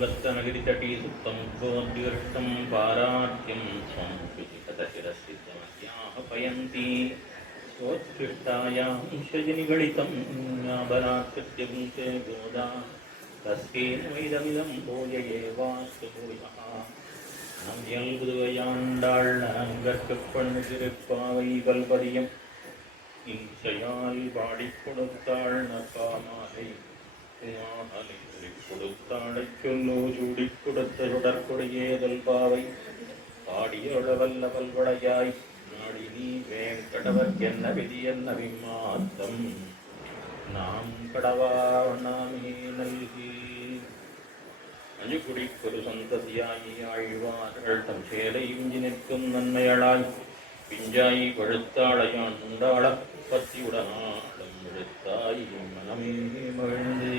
वत्तनगिरितटी सुप्तमुद्बोध्युष्टं पारात्यं स्वं शुचिकतशिरसिद्धमत्याहपयन्ती स्वोत्कृष्टायां शजनिगलितं बलात्कृत्यगुंसे गोदा तस्येन वैदमिदं भूययेवास्तु भूयः நம்பியல்புதுவையாண்டாள் நங்கற்கப்பண்ணு திருப்பாவை பல்பதியம் இன்சையால் பாடிக் கொடுத்தாள் நற்பாமாலை மாலை கொடுத்தாளைச் சொல்லோ சூடிக் கொடுத்த சுடற்கொடியேதல் பாவை பாடியோட வல்ல பல்வடையாய் நாடி நீ வேங்கடவர் என்ன விதி என்ன விமாத்தம் நாம் கடவா நாமே நல்கி அஞ்சுகுடிக்கொரு சந்ததியாயி ஆழ்வார்கள் தம் சேலை இஞ்சி நிற்கும் நன்மையளாய் பிஞ்சாயி பழுத்தாளையான் உண்டாள பத்தியுடனாளும் விழுத்தாய் மனமே மகிழ்ந்து.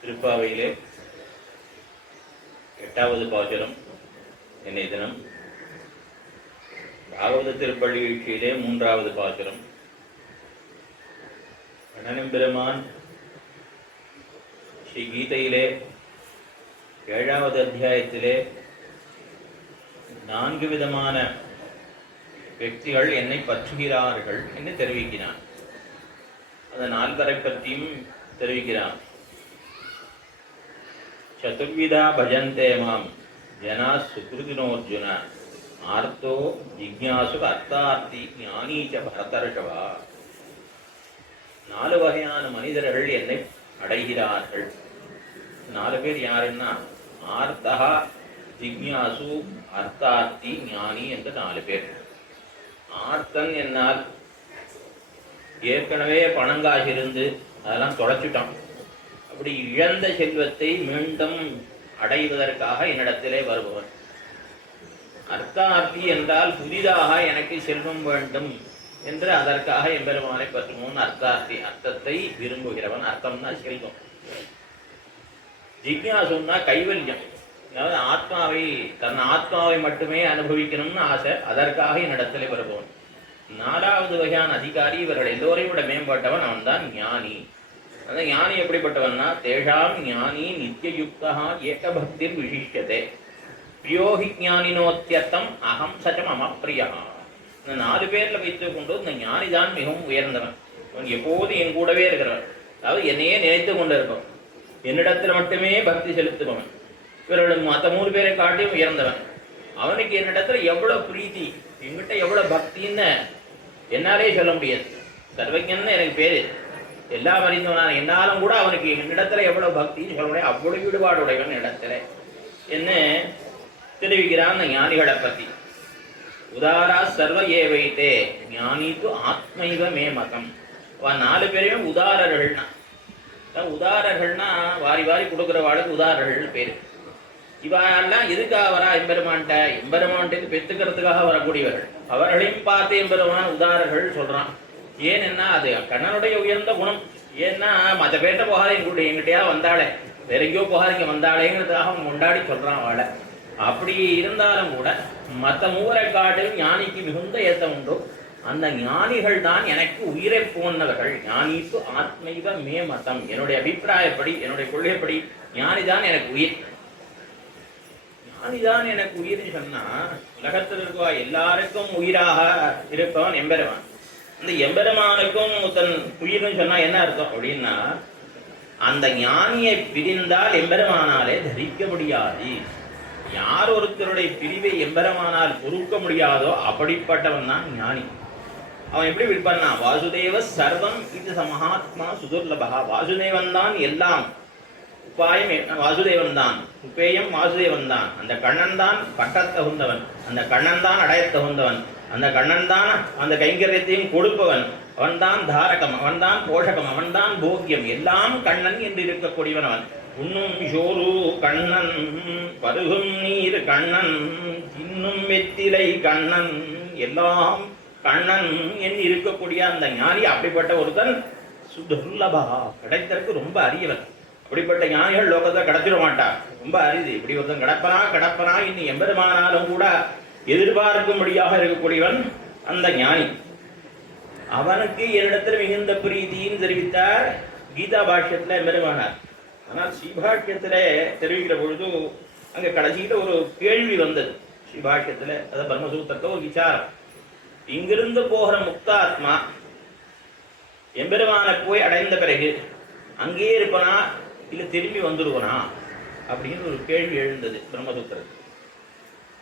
திருப்பாவையிலே 8வது பாசுரம் என்னை தினம். பாகவத திருப்பள்ளி வீழ்ச்சியிலே 3வது பாசுரம். கண்ணனும் பெருமான் ஸ்ரீ கீதையிலே 7வது அத்தியாயத்திலே 4 விதமான व्यक्तिகள் என்னை பற்றுகிறார்கள் என்று தெரிவிக்கிறான். அந்த 4 பற்றியும் தெரிவிக்கிறான். சதுர்விதா பஜந்தே மாம் ஜனா சுக்ருதினோர்ஜுன ஆர்த்தோ ஜிக்ஞாசு அர்த்தார்த்தி ஞானீச்ச பரதர்ஷவா. 4 வகையான மனிதர்கள் என்னை அடைகிறார்கள். 4 பேர் யாருன்னா ஆர்த்தா, ஜிக்ஞாசு, அர்த்தார்த்தி, ஞானி என்ற 4 பேர். ஆர்த்தன் என்னால் ஏற்கனவே பணங்காசு இருந்து அதெல்லாம் தொலைச்சுட்டான். அப்படி இழந்த செல்வத்தை மீண்டும் அடைவதற்காக என்னிடத்திலே வருபவன். அர்த்தார்த்தி என்றால் புதிதாக எனக்கு செல்வம் வேண்டும் என்று அதற்காக எம்பெருமானை பற்றுவோன் அர்த்தார்த்தி. அர்த்தத்தை விரும்புகிறவன். அர்த்தம்னா செல்வம். ஜிக்ஞாசுன்னா கைவல்யம், அதாவது தன் ஆத்மாவை மட்டுமே அனுபவிக்கணும்னு ஆசை, அதற்காக என்னிடத்திலே வருபவன். 4வது வகையான அதிகாரி. இவர்கள் எல்லோரையும் விட மேம்பட்டவன், அவன் தான் ஞானி. அந்த ஞானி எப்படிப்பட்டவன்னா தேஷாம் ஞானி நித்தியயுக்தா ஏகபக்திர் விசிஷ்யதே பிரியோஹி ஞானினோத்தியர்த்தம் அகம் சச்சம் அமப்பிரியா. இந்த 4 பேர்ல வைத்துக் கொண்டு இந்த ஞானி தான் மிகவும் உயர்ந்தவன். அவன் எப்போது என் கூடவே இருக்கிறவன், அதாவது என்னையே நினைத்து கொண்டு இருப்பவன், என்னிடத்தில் மட்டுமே பக்தி செலுத்துபவன். இவர்களும் மற்ற 3 பேரை காட்டியும் உயர்ந்தவன். அவனுக்கு என்னிடத்துல எவ்வளவு பிரீத்தி, என்கிட்ட எவ்வளவு பக்தின்னு என்னாலே சொல்ல முடியாது. சர்வஜன்னு எனக்கு பேரு, எல்லாம் அறிந்தவனான என்னாலும் கூட அவனுக்கு என்னிடத்துல எவ்வளவு பக்தின்னு சொல்ல முடியாது. அவ்வளவு ஈடுபாடு உடையவன் இடத்துல என்ன தெரிவிக்கிறான் ஞானிகளை பத்தி. உதாரா சர்வ ஏவைத்தே ஞானித்து ஆத்மைவ மே மதம். 4 பேரையும் உதாரர்கள்னா, உதாரர்கள்னா வாரி வாரி கொடுக்குறவாளுக்கு உதாரர்கள் பேரு. இவெல்லாம் எதுக்காக வரா எம்பெருமான்ட்டு பெற்றுக்கிறதுக்காக வரக்கூடியவர்கள். அவர்களையும் பார்த்து எம்பெருமான் உதாரர்கள் சொல்றான். ஏன்னா அது கண்ணனுடைய உயர்ந்த குணம். ஏன்னா மற்ற பேர்ட்ட போகாத எங்கிட்டயா வந்தாளே, வேற எங்கேயோ போகாத இங்க வந்தாளேங்கிறதுக்காக அவன் கொண்டாடி சொல்றான் அவளை. அப்படி இருந்தாலும் கூட மற்ற 3 காட்டிலும் ஞானிக்கு மிகுந்த ஏத்தம் உண்டு. அந்த ஞானிகள் தான் எனக்கு உயிரை போனவர்கள். ஞானித்து ஆத்மைவ மே மதம். என்னுடைய அபிப்பிராயப்படி, என்னுடைய கொள்கைப்படி ஞானிதான் எனக்கு உயிர். ஞானிதான் எனக்கு உயிர்னு சொன்னா உலகத்தில் இருக்கவா எல்லாருக்கும் உயிராக இருப்பவன் எம்பெருமான். அந்த எம்பெருமானுக்கும் தன் உயிர்னு சொன்னா என்ன அர்த்தம் அப்படின்னா, அந்த ஞானியை பிரிந்தால் எம்பெருமானாலே தரிக்க முடியாது. யார் ஒருத்தருடைய பிரிவை எம்பெருமானால் பொறுக்க முடியாதோ அப்படிப்பட்டவன் தான் ஞானி. அவன் எப்படி விற்பனா வாசுதேவ சர்வம் இது மகாத்மா சுதுர்லபா. வாசுதேவன் தான் எல்லாம், உபாயம் வாசுதேவன் தான், உபேயம் வாசுதேவன் தான். அந்த கண்ணன் தான் பட்டத் தகுந்தவன், அந்த கண்ணன் தான் அடையத் தகுந்தவன், அந்த கண்ணன் தான் அந்த கைங்கரியத்தையும் கொடுப்பவன். அவன் தான் தாரகம், அவன் தான் போஷகம், அவன் தான் போக்கியம். எல்லாம் கண்ணன் என்று இருக்கக்கூடியவன் அவன். உண்ணும் சோறு கண்ணன், பருகும் நீர் கண்ணன், இன்னும் வெத்திலை கண்ணன், எல்லாம் கண்ணன் என்று இருக்கக்கூடிய அந்த ஞானி. அப்படிப்பட்ட ஒருத்தன் சுதுர்லபா, கிடைத்தற்கு ரொம்ப அரியவன். அப்படிப்பட்ட ஞானிகள் லோகத்தை கிடைச்சிட மாட்டான், ரொம்ப அரிது. இப்படி ஒருத்தன் கடப்பனா இன்னும் எம்பெருமானாலும் கூட எதிர்பார்க்கும்படியாக இருக்கக்கூடியவன் அந்த ஞானி. அவனுக்கு என்னிடத்தில் மிகுந்த பிரீதின்னு தெரிவித்தார் கீதா பாஷ்யத்தில் பெருமானார். ஆனால் ஸ்ரீபாஷ்யத்தில் தெரிவிக்கிற பொழுது அங்கே கடைசியில் ஒரு கேள்வி வந்தது. ஸ்ரீபாஷ்யத்தில் அதாவது பிரம்மசூத்திரத்தில் ஒரு விசாரம், இங்கிருந்து போகிற முக்தாத்மா எம்பெருமானை போய் அடைந்த பிறகு அங்கேயே இருப்பனா இல்லை திரும்பி வந்துடுவனா அப்படின்னு ஒரு கேள்வி எழுந்தது பிரம்மசூத்திரத்தில்.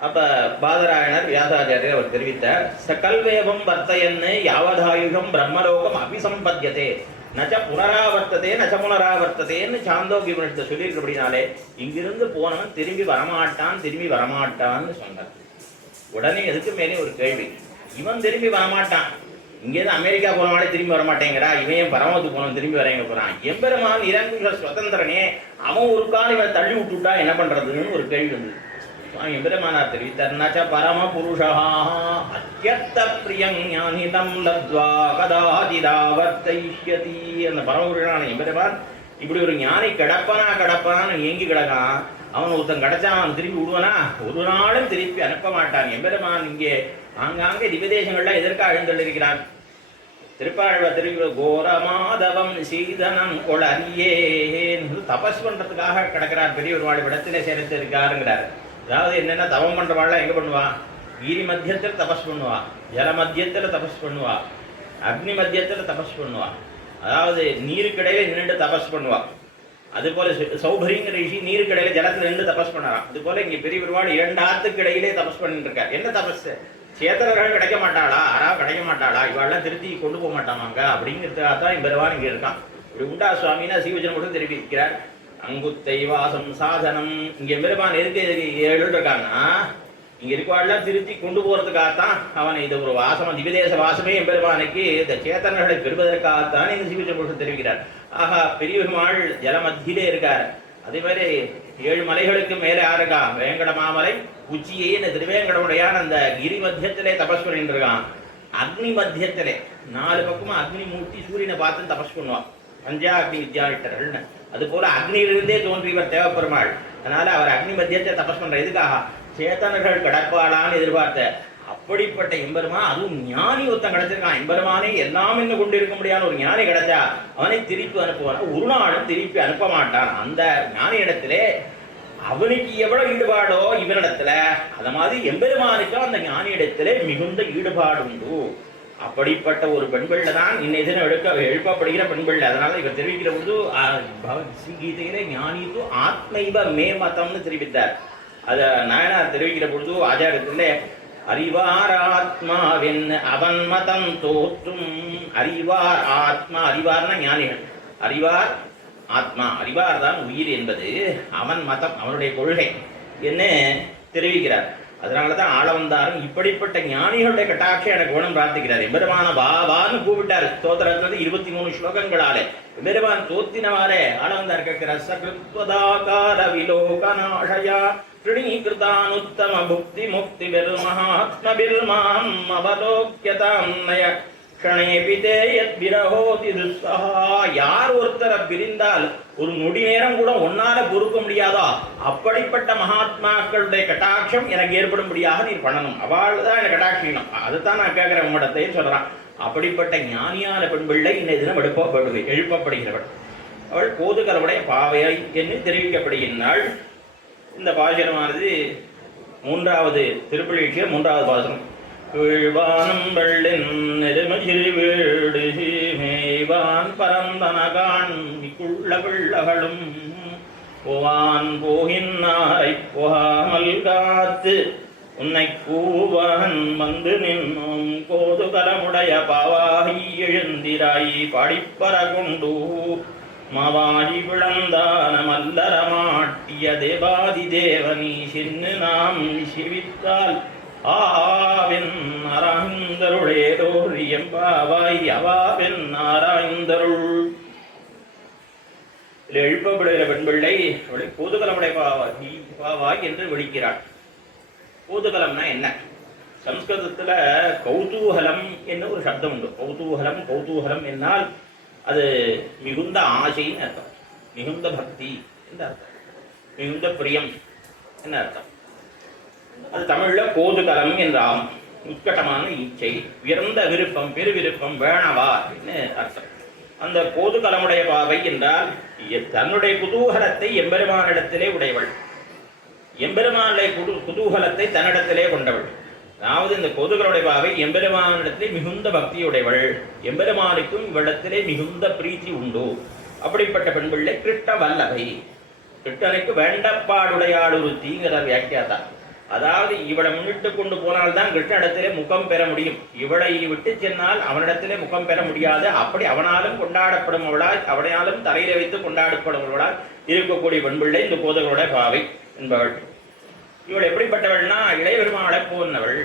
அப்ப பாதராயணர் வியாசாச்சாரியர் அவர் தெரிவித்தார், சகல்வேவம் வர்த்தையன்னு யாவதாயுகம் பிரம்மலோகம் அபிசம்பத்தியதே நச்ச புனராவர்த்ததே நச்ச புனராவர்த்ததேன்னு சாந்தோக்கிய உபனிஷத்தை சொல்லியிருக்கிறபடினாலே இங்கிருந்து போனவன் திரும்பி வரமாட்டான்னு சொன்னார். உடனே எதுக்கு மேலே ஒரு கேள்வி, இவன் திரும்பி வரமாட்டான், இங்கேருந்து அமெரிக்கா போனவானே திரும்பி வரமாட்டேங்கிறா, இவன் பரமத்துக்கு போனவன் திரும்பி வரைங்க போறான், எம்பெருமான் இறங்குகிற சுதந்திரனே அவன் ஒரு கால் இவன் தள்ளி விட்டுட்டா என்ன பண்றதுன்னு ஒரு கேள்வி வந்தது. எம்பெருமானார் தெரிவித்தார், நச்ச பரம புருஷா அத்யர்த்த பிரியம் ஞானிதம் லத்வா கதாதிதாவர்த்தைஷ்யதி. அந்த பரமபுருஷனான எம்பெருமான் இப்படி ஒரு ஞானி கடப்பான்னு ஏங்கி கிடக்கான், அவன் ஒருத்தன் கிடைச்சான் அவன் திருப்பி விடுவானா, ஒரு நாளும் திருப்பி அனுப்ப மாட்டான். எம்பெருமான் இங்கே ஆங்காங்கே திவ்யதேசங்கள்லாம் எதற்காக எழுந்தள்ளிருக்கிறான். திருப்பாழ்வார் திருவிழா கோரமாதவம் சீதனம் கொளரியேன் தபஸ் பண்றதுக்காக கிடக்கிறார். பெரிய ஒரு வாழ் இடத்திலே சேர்த்து இருக்காருங்கிறார். அதாவது என்னென்ன தவம் பண்றவாள்லாம் எங்க பண்ணுவா, கீரி மத்தியத்தில் தபஸ் பண்ணுவா, ஜல மத்தியத்தில் தபஸ் பண்ணுவா, அக்னி மத்தியத்தில் தபஸ் பண்ணுவா, அதாவது நீருக்கிடையில நின்று தபஸ் பண்ணுவா. அதுபோல சௌபரிங்கிற ரிஷி நீருக்கிடையில ஜலத்தில் நின்று தபஸ் பண்ணலாம். அதுபோல இங்க பெரிய பெருவாள் 2 ஆத்துக்கு இடையிலே தபஸ் பண்ணிட்டு இருக்கார். என்ன தபஸ், சேத்தனர்கள் கிடைக்க மாட்டாளா, அறாவ கிடைக்க மாட்டாளா, இவாள்லாம் திருத்தி கொண்டு போக மாட்டாங்க அப்படிங்கிறதுக்காக தான் பெருவான் இங்க இருக்கான். இப்படி உண்டா சுவாமின்னா சீவஜனம் மட்டும் தெரிவிக்கிறார். அங்குத்தை வாசம் சாதனம், இங்க பெருமான் எதுக்கு ஏழு இருக்காங்கன்னா இங்க இருக்கவாள்லாம் திருத்தி கொண்டு போறதுக்காகத்தான் அவன் இது ஒரு வாசம் திவ்யதேச வாசமே எம்பெருமானுக்கு இந்த சேத்தனர்களை பெறுவதற்காகத்தான் இந்த சீவஜனம் தெரிவிக்கிறார். ஆகா, பெரிய பெருமாள் ஜல மத்தியிலே இருக்கார். அதே மாதிரி 7 மலைகளுக்கு மேலே யாருக்கா, வேங்கட மாமலை உச்சியே இந்த திருவேங்கடமுடையான அந்த கிரி மத்தியத்திலே தபஸ் பண்ணிட்டு இருக்கான். அக்னி மத்தியத்திலே 4 பக்கமும் அக்னி மூட்டி சூரியனை பார்த்து தபஸ் பண்ணுவான். பஞ்சா அக்னி வித்யாவிட்டர்கள்னு அது போல அக்னியிலிருந்தே தோன்றியவர் தேவப்பெருமாள். அதனால அவர் அக்னி மத்தியத்தை தபஸ் பண்ற எதுக்காக, சேத்தனர்கள் கடப்பாளான்னு எதிர்பார்த்த அப்படிப்பட்ட எம்பெருமான், அதுவும் ஞானி ஒருத்தன் கிடைச்சிருக்கான். எம்பெருமானே எல்லாம் என்ன கொண்டு இருக்க முடியாத ஒரு ஞானி கிடைச்சா அவனை திருப்பி அனுப்புவான், ஒரு நாளும் திருப்பி அனுப்ப மாட்டான். அந்த ஞானி இடத்திலே அவனுக்கு எவ்வளவு ஈடுபாடோ இவனிடத்துல, அத மாதிரி எம்பெருமானுக்கும் அந்த ஞானி இடத்திலே மிகுந்த ஈடுபாடு உண்டு. அப்படிப்பட்ட ஒரு பெண்பிள்ளை தான் இன்னை தினம் எழுப்பப்படுகிற பெண்பிள்ளை. அதனால இவர் தெரிவிக்கிற பொழுது ஸ்ரீகீதையிலே ஞானித்து ஆத்மைவ மே மதம்னு தெரிவித்தார். அத நாயனார் தெரிவிக்கிற பொழுது ஆச்சாரத்திலே அறிவார் ஆத்மாவின் அவன் மதம் தோற்றும். அறிவார் ஆத்மா, அறிவார்னா ஞானிகள், அறிவார் ஆத்மா, அறிவார் தான் உயிர் என்பது அவன் மதம், அவனுடைய கொள்கை என்ன தெரிவிக்கிறார். அதனாலதான் ஆளவந்தாரும் இப்படிப்பட்ட ஞானிகளுடைய கட்டாட்சம் எனக்கு வேணும் பிரார்த்திக்கிறார். எம்பெருமான வான்னு கூப்பிட்டார். ஸ்தோத்திரத்துல 23 ஸ்லோகங்களாலே எம்பெருமான் தோத்தினவாறே ஆளவந்தார் கேட்கிறார். சகிருத்வதாகார விலோகநாஷயா த்ரிணீகிருதானுத்தம புக்தி முக்தி பெருமஹாத்ம பிர்மாம் அவலோக்யதான்னய யார் ஒருத்தரை பிரிந்தால் ஒரு நொடி நேரம் கூட ஒன்னால பொறுக்க முடியாதோ அப்படிப்பட்ட மகாத்மாக்களுடைய கட்டாட்சம் எனக்கு ஏற்படும்படியாக நீர் பண்ணணும், அவள் தான் எனக்கு கட்டாட்சிக்கணும். அதுதான் நான் கேட்கிறேன் உம்மிடத்தையும் சொல்றான். அப்படிப்பட்ட ஞானியான பெண் பிள்ளை இந்த தினம் எழுப்பப்படுகிறவள். அவள் கோதுகலவுடைய பாவையை என்று தெரிவிக்கப்படுகின்றாள். இந்த பாசனமானது 3வது திருப்பள்ளிக்கு 3வது பாசனம். வீழ்வானம் வெள்ளின் நெருமகிரி வீடு மேய்வான் பரந்தனகான் மிக்குள்ள பிள்ளகளும் போவான் போகின்னாய் போகாமல் காத்து உன்னை கூவான் வந்து நின்னும் கோதுகலமுடைய பாவாகி எழுந்திராய் பாடிப்பற கொண்டு மாவாடி விளந்தான மல்லரமாட்டிய தேவாதி தேவனி சின்னு நாம் சிவித்தால் ஆவென் ஆராய்ந்தருளேதோர் எம்பாவாய் அவாவென் ஆராய்ந்தருள். எழுப்பப்படுகிற பெண்பிள்ளை அவளை கோதுகலமுடைய பாவாய் என்று விழிக்கிறாள். கோதுகலம்னா என்ன? சம்ஸ்கிருதத்துல கௌதூகலம் என்ன ஒரு சப்தம் உண்டு. கௌதூகலம் என்னால் அது மிகுந்த ஆசைன்னு அர்த்தம், மிகுந்த பக்தி என்று அர்த்தம், மிகுந்த பிரியம் என்ன அர்த்தம். அது தமிழ்ல கோதுகலம் என்றாகும். உட்கட்டமான இச்சை, உயர்ந்த விருப்பம், பெருவிருப்பம், வேணவா அப்படின்னு அர்த்தம். அந்த கோதுகலமுடைய பாவை என்றால் தன்னுடைய குதூகலத்தை எம்பெருமானிடத்திலே உடையவள், எம்பெருமானுடைய குதூகலத்தை தன்னிடத்திலே கொண்டவள். அதாவது இந்த கோதுகளுடைய பாவை எம்பெருமானிடத்திலே மிகுந்த பக்தியுடையவள், எம்பெருமானுக்கும் இவ்விடத்திலே மிகுந்த பிரீத்தி உண்டு. அப்படிப்பட்ட பெண்பிள்ளை கிருஷ்ண வல்லவை. கிருஷ்ணனுக்கு வேண்டப்பாடுடையாள் ஒரு தீங்கிற வியாக்கியாதா. அதாவது இவளை முன்னிட்டு கொண்டு போனால்தான் கிருஷ்ணனிடத்திலே முகம் பெற முடியும். இவளை விட்டு சென்னால் அவனிடத்திலே முகம் பெற முடியாது. அப்படி அவனாலும் கொண்டாடப்படுபவளாய், அவனாலும் தலையில வைத்து கொண்டாடப்படுபவளாய் இருக்கக்கூடிய பெண்பிள்ளை இந்த கோதகளுடைய பாவை என்பவள். இவள் எப்படிப்பட்டவள்னா இளையபெருமாளை போன்னவள்.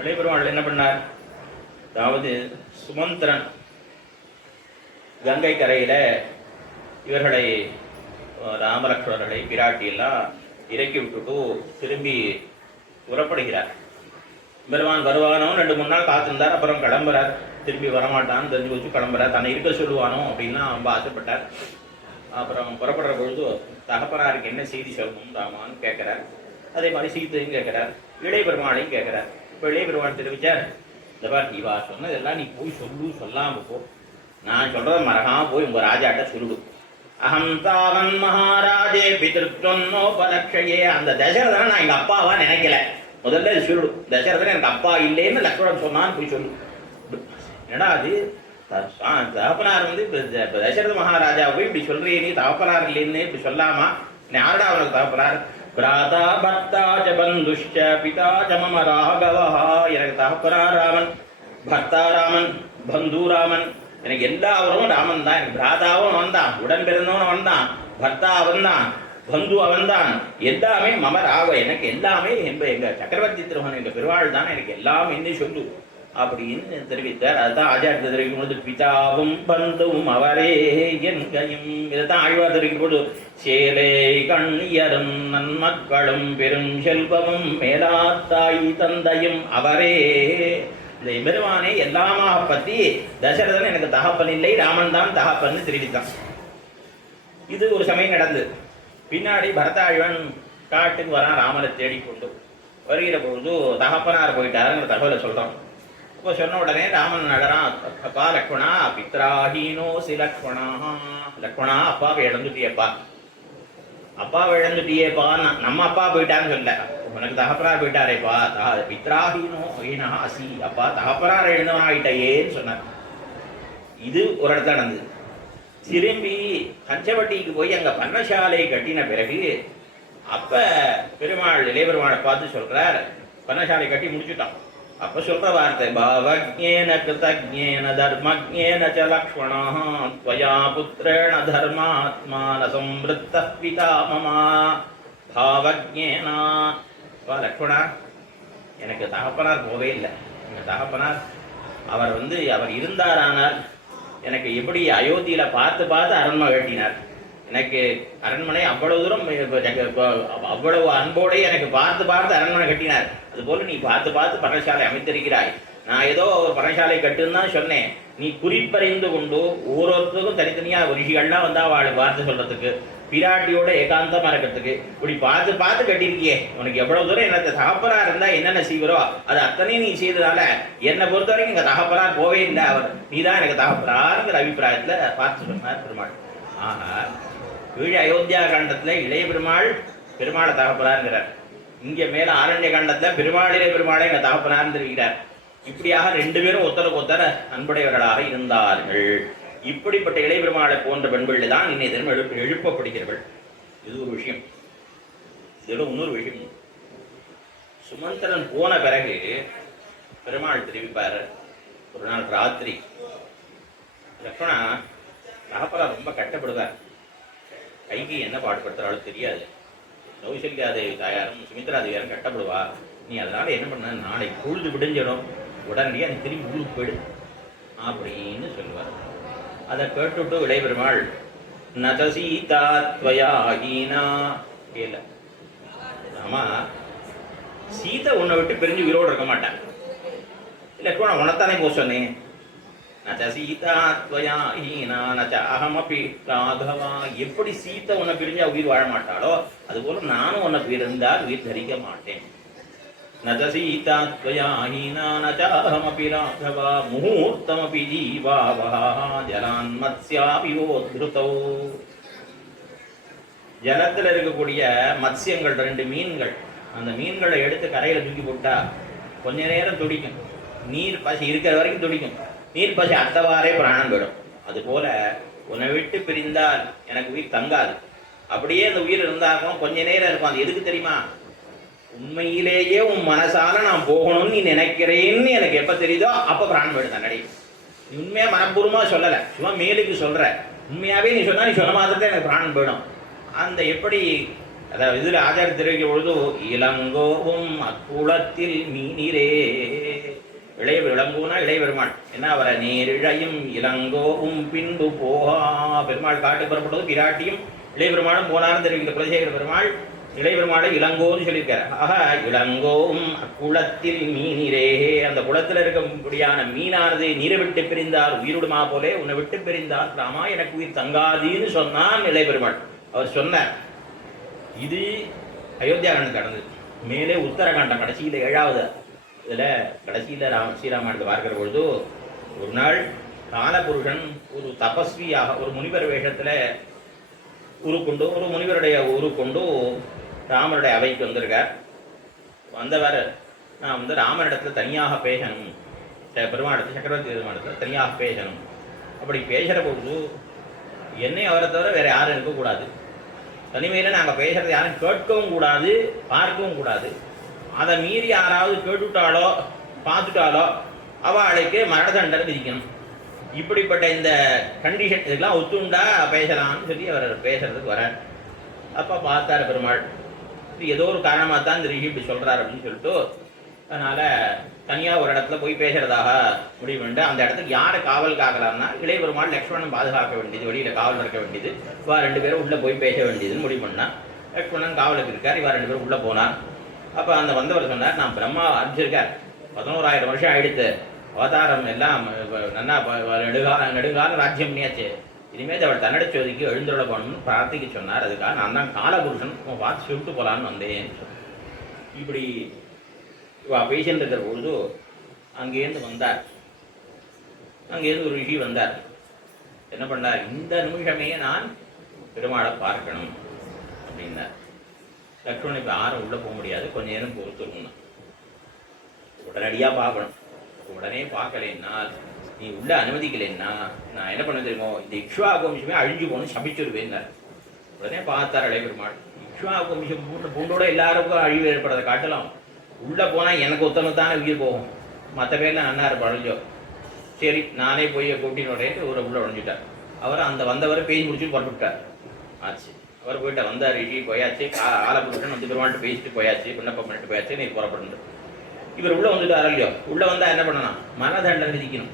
இளையபெருமாள் என்ன பண்ணார்? அதாவது சுமந்திரன் கங்கை கரையில இவர்களை ராமலக்ஷ்மணர்களை பிராட்டியெல்லாம் இறக்கி விட்டுட்டு திரும்பி புறப்படுகிறார். பெருமான் வருவானோ 2-3 நாள் காத்திருந்தார். அப்புறம் கிளம்புறார். திரும்பி வரமாட்டான்னு தெரிஞ்சு வச்சு கிளம்புறார். தன்னை இருக்க சொல்லுவானோ அப்படின்லாம் ரொம்ப ஆசைப்பட்டார். அப்புறம் புறப்படுற பொழுது தகப்பனாருக்கு என்ன செய்தி சொல்லணும் ராமான்னு கேட்கிறார். அதே மாதிரி சீத்தையும் கேட்கிறார், இளைய பெருமாளையும் கேட்கிறார். இப்போ இளைய பெருமாள் தெரிவிச்சார், இந்த மாதிரி இவா சொன்னதெல்லாம் நீ போய் சொல்லாம போ, நான் சொல்றத மறக்காம போய் உங்க ராஜாட்ட சொல்லிடு. அகம் தாவன் மகாராஜே பிதிருத்வன்னோபலக்ஷயே. அந்த தசரதனை நான் எங்க அப்பாவா நினைக்கல, முதல்ல இது சொல்லிடு. தசரதன் எனக்கு அப்பா இல்லைன்னு லக்ஷ்மணன் சொன்னான்னு போய் சொல்லு. என்னடா அது, தகப்பனார் வந்து தசரத மகாராஜா போய் இப்படி சொல்றியே, நீ தகப்பனார் இல்லைன்னு இப்படி சொல்லாமா? யாரடா அவனுக்கு தகப்பனார்? பிராதா பக்தா ச பந்துஷ்ச பிதா ச மம ராகவா. எனக்கு தகப்பனார் ராமன், பக்தா ராமன், பந்து ராமன், எனக்கு எல்லாரும் ராமன் தான். எனக்கு பிராதாவும் அவன் தான், உடன் பிறந்தவன் அவன் தான், பர்த்தா அவன் தான், பந்து அவன் தான், எல்லாமே மம ராக, எனக்கு எல்லாமே எங்க சக்கரவர்த்தி திருமகன் எங்க பெருவாள் தான், எனக்கு எல்லாமே என்ன சொல்லு அப்படின்னு தெரிவித்தார். அதுதான் ஆச்சாரியத்தை தெரிவிக்கும் பொழுது பிதாவும் பந்துவும் அவரே என்கையும். இதைத்தான் ஆழ்வார் தெரிவிக்கும் பொழுது சேலை கண்ணியரும் நன்மக்களும் பெரும் செல்வமும் மேலாத்தாய் தந்தையும் அவரே. இந்த பெருமானே எல்லாமாக பற்றி தசரதன் எனக்கு தகப்பன் இல்லை, ராமன் தான் தகப்பன்னு தெரிவித்தான். இது ஒரு சமயம் நடந்து பின்னாடி பரதாழ்வன் காட்டுக்கு வரான் ராமனை தேடிக்கொண்டு. வருகிற பொழுது தகப்பனார் போயிட்டாருங்கிற தகவலை சொல்றான். இப்போ சொன்ன உடனே ராமன் நடரான், அப்பா லக்ஷ்மணா பித்ராஹீனோ சி லக்ஷ்மணா. லக்ஷ்மணா அப்பாவை இழந்துட்டியப்பா, அப்பாவை இழந்துட்டியேப்பா. நம்ம அப்பா போயிட்டான்னு சொல்ல, உனக்கு தகப்பனார் போயிட்டாரேப்பா. பித்ராஹீனோ ஹீனா அசி, அப்பா தகப்பனார் எழுந்தவனாயிட்டையேன்னு சொன்னார். இது ஒரு இடத்துல நடந்தது. திரும்பி பஞ்சவட்டிக்கு போய் அங்க பர்ணசாலை கட்டின பிறகு அப்ப பெருமாள் இளைய பெருமாளை பார்த்து சொல்றார், பர்ணசாலை கட்டி முடிச்சுட்டான். அப்ப சொல்ற வார்த்தை, பாவஜ்ஞேன கிருதஜ்ஞேன தர்மஜ்ஞேன ச லக்ஷ்மணா த்வயா புத்ரேண தர்மாத்மான சம்ருத்தः பிதா மம. பாவஜ்ஞேனா, லக்ஷ்மணா எனக்கு தகப்பனார் போவே இல்லை. எங்க தகப்பனார் அவர் இருந்தாரானால் எனக்கு எப்படி அயோத்தியில பார்த்து பார்த்து அரண்மனை கட்டினார். எனக்கு அரண்மனை அவ்வளவு தூரம் அவ்வளவு அன்போடு எனக்கு பார்த்து பார்த்து அரண்மனை கட்டினார். அதுபோல நீ பார்த்து பார்த்து பர்ணசாலை அமைத்திருக்கிறாய். நான் ஏதோ ஒரு பர்ணசாலை கட்டுன்னு தான் சொன்னேன். நீ குறிப்பறிந்து கொண்டு ஒவ்வொருத்தருக்கும் தனித்தனியா ரிஷிகள்லாம் வந்தா அவளை பார்த்து சொல்றதுக்கு, பிராட்டியோட ஏகாந்தமா இருக்கிறதுக்கு இப்படி பார்த்து பார்த்து கட்டிருக்கியே. உனக்கு எவ்வளவு தூரம் எனக்கு தகப்பனா இருந்தா என்னென்ன செய்வரோ அது அத்தனையும் நீ செய்ததால என்னை பொறுத்த வரைக்கும் எங்க தகப்பனார் போவே இல்லை. அவர் நீதான் எனக்கு தகப்பனாருங்கிற அபிப்பிராயத்துல பார்த்து சொன்னார் பெருமாள். ஆனால் கீழே அயோத்தியா காண்டத்துல இளைய பெருமாளை தகப்பனாருங்கிறார். இங்க மேல ஆரண்ய காண்டத்துல பெருமாளிலே பெருமாளை எங்க தகப்பனார் தெரிவிக்கிறார். இப்படியாக 2 பேரும் ஒருத்தருக்கு ஒருத்தர அன்புடையவர்களாக இருந்தார்கள். இப்படிப்பட்ட இளைய பெருமாளை போன்ற பெண்கள் தான் இன்னை தினம் எழுப்பப்படுகிறார்கள். இது ஒரு விஷயம். இதோட இன்னொரு விஷயம், சுமந்திரன் போன பிறகு பெருமாள் தெரிவிப்பார். ஒரு நாள் ராத்திரி லக்ஷ்மணா தகப்பனார் ரொம்ப கட்டப்படுவார். கைகி என்ன பாடுபடுத்துறாலும் தெரியாது. கௌசல்யாதேவி தாயாரும் சுமித்ரா தேவியாரும் கட்டப்படுவா. நீ அதனால என்ன பண்ண, நாளை பொழுது விடிஞ்சிடும், உடனடியாக நீ திரும்பி ஊருக்கு போயிடு அப்படின்னு சொல்லுவார். அதை கேட்டுவிட்டு இளைய பெருமாள் நத சீதா த்வயா ஹீனா கேல. ஆமா, சீதை உன்னை விட்டு பிரிஞ்சு உயிரோடு இருக்க மாட்டான். இல்லை நான் உனத்தானே போக சொன்னேன். நச்ச சீதா த்வயா ஹீனா நச்ச அகமபி ராகவா. எப்படி சீதை உன்னை பிரிஞ்சா உயிர் வாழ மாட்டாளோ அதுபோல நானும் உன்னை பிரிந்தால் உயிர் தரிக்க மாட்டேன். ந ச சீதா த்வயா ஹீனா ந சாஹமபி ராഘவா முஹூர்த்தமபி ஜீவாவஹ ஜலான் மத்ஸ்யாபியோத்ருதோ. ஜலத்தில் இருக்கக்கூடிய மத்ஸ்யங்கள் 2 மீன்கள், அந்த மீன்களை எடுத்து கரையில் தூக்கி போட்டா கொஞ்ச நேரம் துடிக்கும், நீர் பசி இருக்கிற வரைக்கும் துடிக்கும், நீர் பசி அத்தவாறே பிராணம் போயிடும். அதுபோல உன்னை விட்டு பிரிந்தால் எனக்கு உயிர் தங்காது. அப்படியே அந்த உயிர் இருந்தாலும் கொஞ்ச நேரம் இருக்கும். அது எதுக்கு தெரியுமா? உண்மையிலேயே உன் மனசால நான் போகணும்னு நீ நினைக்கிறேன்னு எனக்கு எப்ப தெரியுதோ அப்ப பிராணம் போயிடும் தன்னடி. நீ உண்மையா மனப்பூர்வமா சொல்லலை, சும்மா மேலுக்கு சொல்ற. உண்மையாவே நீ சொன்னா, நீ சொன்ன மாதிரி எனக்கு பிராணம் போயிடும். அந்த எப்படி, அதாவது இதில் ஆச்சாரம் தெரிவிக்கும் பொழுது இளங்கோவும் அக்குளத்தில் மீனிரே, இளைய இளங்கோனா இளைய பெருமாள் என்ன அவரை நேரிழையும் இளங்கோவும் பின்பு போகா. பெருமாள் காட்டு புறப்பட்டது பிராட்டியும் இளைய பெருமாளும் போனாரும் தெரிவிக்கிற குலசேகர பெருமாள் இளைய பெருமாளை இளங்கோன்னு சொல்லியிருக்காரு. ஆக இளங்கோவும் அக்குளத்தில் மீனிரே, அந்த குளத்தில் இருக்கக்கூடியான மீனானது நீரை விட்டு பிரிந்தால் உயிரிடுமா போலே உன்னை விட்டு பிரிந்தால் ராமா எனக்கு உயிர் தங்காதுன்னு சொன்னான் இளைய பெருமாள். அவர் சொன்னார். இது அயோத்தியாகாண்டம் கடந்தது. மேலே உத்தரகாண்டம் கடைசியில் 7வது இதில் கடைசியில் ஸ்ரீராமாயணத்தை பார்க்கிற பொழுது ஒரு நாள் காலபுருஷன் ஒரு தபஸ்வியாக ஒரு முனிவர் வேஷத்தில் உருக்கொண்டு, ஒரு முனிவருடைய உருக்கொண்டு ராமருடைய அவைக்கு வந்திருக்கார். வந்தவர் நான் ராமனிடத்தில் தனியாக பேசணும், பெருமாடத்தில் சக்கரவர்த்தி பெருமாடத்தில் தனியாக பேசணும். அப்படி பேசுகிற பொழுது என்னை அவரை தவிர வேறு யாரும் இருக்கக்கூடாது, தனிமையில் நாங்கள் பேசுகிறது யாரும் கேட்கவும் கூடாது, பார்க்கவும் கூடாது. அதை மீறி யாராவது கேட்டுட்டாலோ பார்த்துட்டாலோ அவளுக்கு மரண தண்டனை விதிக்கணும். இப்படிப்பட்ட இந்த கண்டிஷன் இதெல்லாம் ஒத்துண்டா பேசலாம்னு சொல்லி அவர் பேசுறதுக்கு வரார். அப்போ பார்த்தார் பெருமாள், இது ஏதோ ஒரு காரணமாக தான் இந்த ரிஷி இப்படி சொல்கிறார் அப்படின்னு சொல்லிட்டு அதனால் தனியாக ஒரு இடத்துல போய் பேசுகிறதாக முடிவு பண்ணிட்டு அந்த இடத்துக்கு யாரை காவல் காக்கலாம்னா இளைய பெருமாள் லக்ஷ்மணன் பாதுகாக்க வேண்டியது, வெளியில் காவல் இருக்க வேண்டியது, இவா 2 பேரும் உள்ளே போய் பேச வேண்டியதுன்னு முடிவு பண்ணால் லக்ஷ்மணன் காவலுக்கு இருக்கார், இவா 2 பேரும் உள்ளே போனார். அப்போ அந்த வந்தவர் சொன்னார், நான் பிரம்மா அனுப்பிச்சிருக்கார், 11,000 வருஷம் ஆயிடுத்து, அவதாரம் எல்லாம் நல்லா நெடுங்கால ராஜ்யம் பண்ணியாச்சு, இனிமேல் அவள் தன்னடை சோதிக்கு எழுந்துள்ள போகணும்னு பிரார்த்திக்க சொன்னார். அதுக்காக நான் தான் காலபுருஷன் பார்த்து சொல்லிட்டு போகலான்னு வந்தேன். இப்படி பேசிட்டு இருக்கிற பொழுது அங்கேருந்து வந்தார். அங்கேருந்து ஒரு ரிஷி வந்தார். என்ன பண்ணார், இந்த நிமிஷமே நான் பெருமாளை பார்க்கணும் அப்படின்னார். லக்ஷ்மணன் இப்போ யாரும் உள்ளே போக முடியாது, கொஞ்ச நேரம் பொறுத்துருக்கணும், உடனடியாக பார்க்கணும். உடனே பார்க்கலைன்னால் நீ உள்ள அனுமதிக்கலைன்னா நான் என்ன பண்ண தெரியுமோ, இந்த இக்ஷ்வாகு வம்சமே அழிஞ்சு போகணும் சபிச்சுருவேன்னார். உடனே பார்த்தார் இளைய பெருமாள். இக்ஷ்வாகு வம்சம் பூண்டோட எல்லாருக்கும் அழிவு ஏற்படுறதை காட்டலாம், உள்ளே போனால் எனக்கு ஒத்தனத்தானே உயிர் போகும், மற்ற பேர்லாம் நன்னா இருப்பாளோ. சரி நானே போய் கூட்டினோடேன்னு ஒரு உள்ளே உடஞ்சிட்டார். அவர் அந்த வந்தவரை பேசி முடிச்சுட்டு புறப்பட்டார். ஆச்சு, அவர் போயிட்டார். வந்தார் ரிஷி, போயாச்சு, ஆலப்புருஷன் வந்து பெருமாள்கிட்ட பேசிட்டு போயாச்சு, விண்ணப்பம் பண்ணிட்டு போயாச்சு, நீ புறப்படணும். இவர் உள்ளே வந்துட்டார் இல்லையோ, உள்ளே வந்தால் என்ன பண்ணணும், மரண தண்டனை விதிக்கணும்.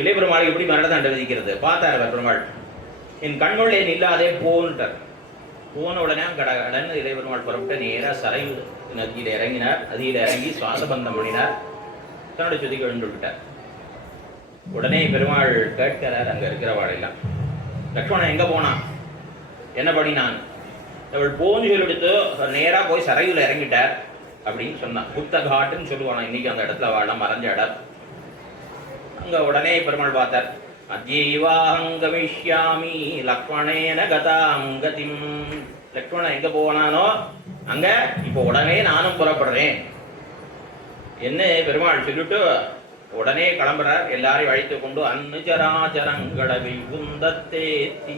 இளைய பெருமாளுக்கு எப்படி மரண தண்டனை விதிக்கிறது பார்த்தார் அவர் பெருமாள். என் கண்ணுள் ஏன் இல்லாதே போன்ட்டார். போன உடனே கடன்னு இளைய பெருமாள் புறப்பட்டு நேராக சரையு நதியில் இறங்கினார். நதியில் இறங்கி சுவாசபந்தம் பண்ணினார், தன்னோட சுதிக்கு எழுந்து விட்டார். உடனே பெருமாள் கேட்கிறார் அங்கே இருக்கிறவாளெல்லாம், லக்ஷ்மணன் எங்கே போனான், என்ன பண்ணினான்? அவள் போன்னு சொல்லிவிடுத்து நேராக போய் சரையில் இறங்கிட்டார் அப்படின்னு சொன்னான். புத்த காட்டுன்னு சொல்லுவானா இன்னைக்கு அந்த இடத்துல வாழலாம், மறைஞ்ச இடம். அங்கே உடனே பெருமாள் பார்த்தார். அத்யைவாஹங்கமிஷ்யாமி லக்ஷ்மணேன கதாம் கதிம். லக்ஷ்மணன் எங்கே போனானோ அங்கே இப்போ உடனே நானும் புறப்படுறேன் என்ன பெருமாள் சொல்லிட்டு உடனே கிளம்புறார். எல்லாரையும் அழைத்து கொண்டு அன்னுச்சராச்சரங்களவை குந்தத்தே தீ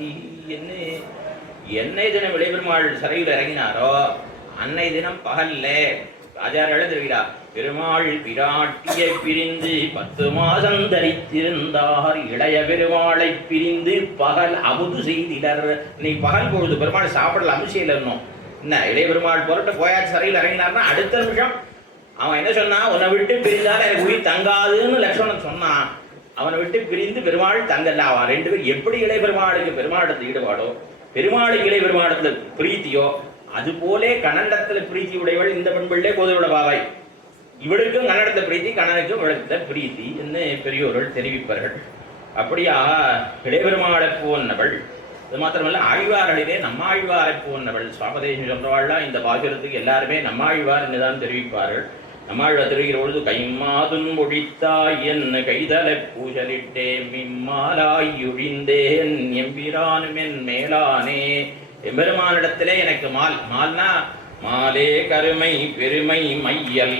என்னை தினம் இளைய பெருமாள் சரையில் இறங்கினாரோ அன்னை தினம் பகல்ல ஆச்சாரியால் தெரிவிக்கிறார், பெருமாள் பிராட்டியை பிரிந்து 10 மாதம் தரித்திருந்தார், இளைய பெருமாளை பிரிந்து பகல் அமுது செய்திடர். இன்னைக்கு பகல் பொழுது பெருமாள் சாப்பிடல, அமுசையில் இருந்தோம். என்ன இளைய பெருமாள் பொருட்டு போயாச்சு சரையில் இறங்கினார்னா அடுத்த நிமிஷம் அவன் என்ன சொன்னான், உன்னை விட்டு பிரிந்தால் எனக்கு உயிர் தங்காதுன்னு லக்ஷ்மணன் சொன்னான். அவனை விட்டு பிரிந்து பெருமாள் தங்கல்ல. அவன் 2 பேரும் எப்படி இளைய பெருமாளுக்கு பெருமாளத்தில் ஈடுபாடோ, பெருமாளுக்கு இளைய பெருமாளத்தில் பிரீத்தியோ, அதுபோலே கன்னடத்தில் பிரீத்தி உடையவள் இந்த பெண்பிள்ளே கோதையோட பாவாய். இவளுக்கும் கன்னடத்தை பிரீத்தி, கண்ணனுக்கும் இவளுக்கு பிரீத்தி என்று பெரியோர்கள் தெரிவிப்பார்கள். அப்படியா இளைய பெருமாளை போனவள் அது மாத்திரமல்ல ஆழ்வார்களிலே நம்மாழ்வாரை போன்றவள் சுவாபதேசம் சொல்றவாள்லாம் இந்த பாசுரத்துக்கு எல்லாருமே நம்மாழ்வார் என்றுதான் தெரிவிப்பார்கள். நம்மாழ்வார் தெரிவிக்கிற பொழுது கைமாதுன் ஒழித்தாய் என்ன கைதலை பூசலிட்டே மிம்மாலாய் ஒழிந்தேன் எம்பிரானும் என் மேலானே. எம்பெருமானிடத்திலே எனக்கு மால்னா மாலே கருமை பெருமை மையல்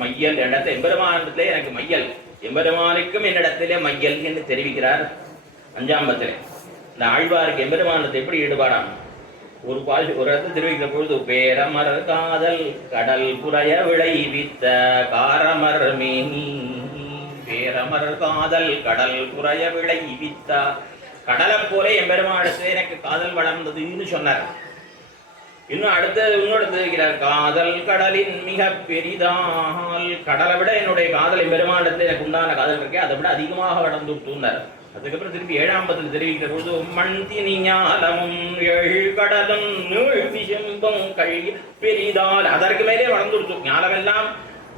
மையல் இடத்துல எம்பெருமானிடத்திலே எனக்கு மையல், எம்பெருமானுக்கும் என்னிடத்திலே மையல் என்று தெரிவிக்கிறார் 5ஆம் பத்திலே. இந்த ஆழ்வாருக்கு எம்பெருமானத்தை எப்படி ஈடுபாடாம் ஒரு இடத்துல தெரிவிக்கிற பொழுது பேரமர் காதல் கடல் புறைய விளைவித்த காரமர் மேனி. பேரமர் காதல் கடல் புறைய விளைவித்த கடலை போல எம்பெருமானத்திலே எனக்கு காதல் வளர்ந்ததுன்னு சொன்னார். இன்னும் இன்னொரு இருக்கிறார் காதல் கடலின் மிக பெரிதால். கடலை விட என்னுடைய காதல் எம்பெருமானத்தில் எனக்கு உண்டான காதல் இருக்கே அதை விட அதிகமாக வளர்ந்து விட்டுனார். அதுக்கப்புறம் திருப்பி 7ஆம் பத்தில் தெரிவிக்கிற பொழுது மண் திணி ஞாலமும் எழுகடலும் நீழ்விசம்பும் கழி பெரிதால். அதற்கு மேலே வளர்ந்து விடுத்து ஞானமெல்லாம்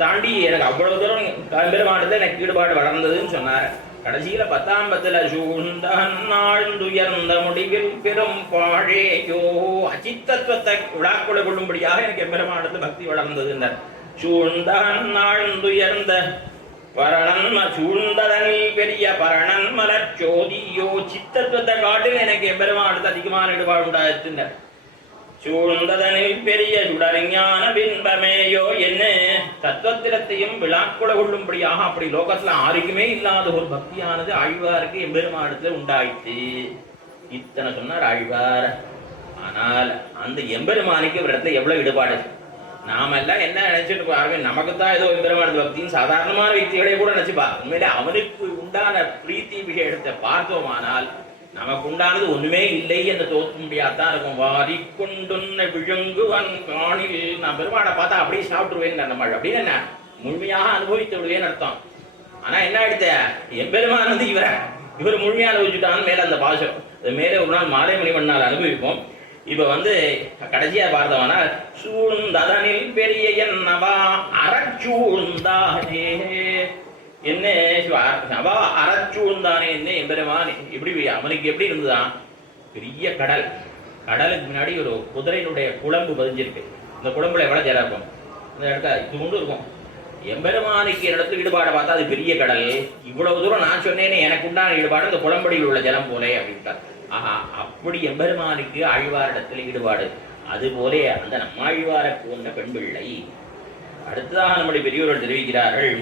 தாண்டி எனக்கு அவ்வளவு தூரம் எம்பெருமானத்தில் எனக்கு ஈடுபாடு வளர்ந்ததுன்னு சொன்னார். கடைசியில 10ஆம் பத்துல சூழ்ந்தாழ்ந்துயர்ந்த முடிவில் பெரும் பாழேயோ அச்சித்தத்துவத்தை விழாக்குள்ள கொள்ளும்படியாக எனக்கு எம்பெருமானத்தில் பக்தி வளர்ந்தது. சூழ்ந்தாழ்ந்துயர்ந்த பரணன் சூழ்ந்ததனில் பெரிய பரணன் மலர்ச்சோதியோ சித்தத்துவத்தை காட்டில் எனக்கு எம்பெருமானத்தில் அதிகமான ஈடுபாடு உண்டாயிற்று. சூழ்ந்ததனில் பெரிய சுடறிஞான பின்பமேயோ என்ன தத்துவத்திரத்தையும் விழாக்குல கொள்ளும்படியாக அப்படி லோகத்துல யாருக்குமே இல்லாத ஒரு பக்தியானது ஆழ்வாருக்கு எம்பெருமானத்துல உண்டாயிற்று. இத்தனை சொன்னார் ஆழ்வார். ஆனால் அந்த எம்பெருமானுக்கு இவரிடத்துல எவ்வளவு ஈடுபாடு. நாம எல்லாம் என்ன நினைச்சிட்டு பாருங்க, நமக்கு தான் ஏதோ எம்பெருமானது பக்தின்னு சாதாரணமான வித்தியோடைய கூட நினைச்சுப்பா. உண்மையிலே அவனுக்கு உண்டான பிரீத்தி விஷயத்தை பார்த்தோமானால் நமக்கு உண்டானது ஒண்ணுமே இல்லை என்று தோற்ற முடியாதான் இருக்கும். வாரிக்கொண்டுன்ன விழுங்குவன் காணில். நான் பெருமானை பார்த்தா அப்படியே சாப்பிட்டுருவேன் நம்ம அப்படின்னு என்ன முழுமையாக அனுபவித்து விடுவேன்னு அர்த்தம். ஆனா என்ன எடுத்த எம்பெருமான் வந்து இவர் முழுமையாக அனுபவிச்சுட்டான்னு மேல அந்த பாசம் அது மேலே ஒரு நாள் மாலை மணிமண்ணால் அனுபவிப்போம். இப்ப வந்து கடைசியா பார்த்தவனா சூழ்ந்ததனில் பெரிய என்னவா அறச்சூழ்ந்தானே என்ன அவா அறச்சூழ்ந்தானே என்ன எம்பெருமான் எப்படி அவனுக்கு எப்படி இருந்துதான் பெரிய கடல். கடலுக்கு முன்னாடி ஒரு குதிரையினுடைய குழம்பு பதிஞ்சிருக்கு. இந்த குழம்புல எவ்வளவு ஜலம் இருக்கும், அந்த இடத்துல இது கொண்டு இருக்கும். எம்பெருமானுக்கு இடத்துல ஈடுபாடை பார்த்தா அது பெரிய கடல். இவ்வளவு தூரம் நான் சொன்னேனே எனக்கு உண்டான ஈடுபாடு இந்த குழம்படியில் உள்ள ஜலம் போலே அப்படின்ட்டார். ஆஹா, அப்படி எம்பெருமானுக்கு ஆழ்வாரிடத்தில் ஈடுபாடு. அதுபோல அந்த நம்மாழ்வாரை போன்ற பெண் பிள்ளை. அடுத்ததாக நம்முடைய பெரியோர்கள் தெரிவிக்கிறார்கள்,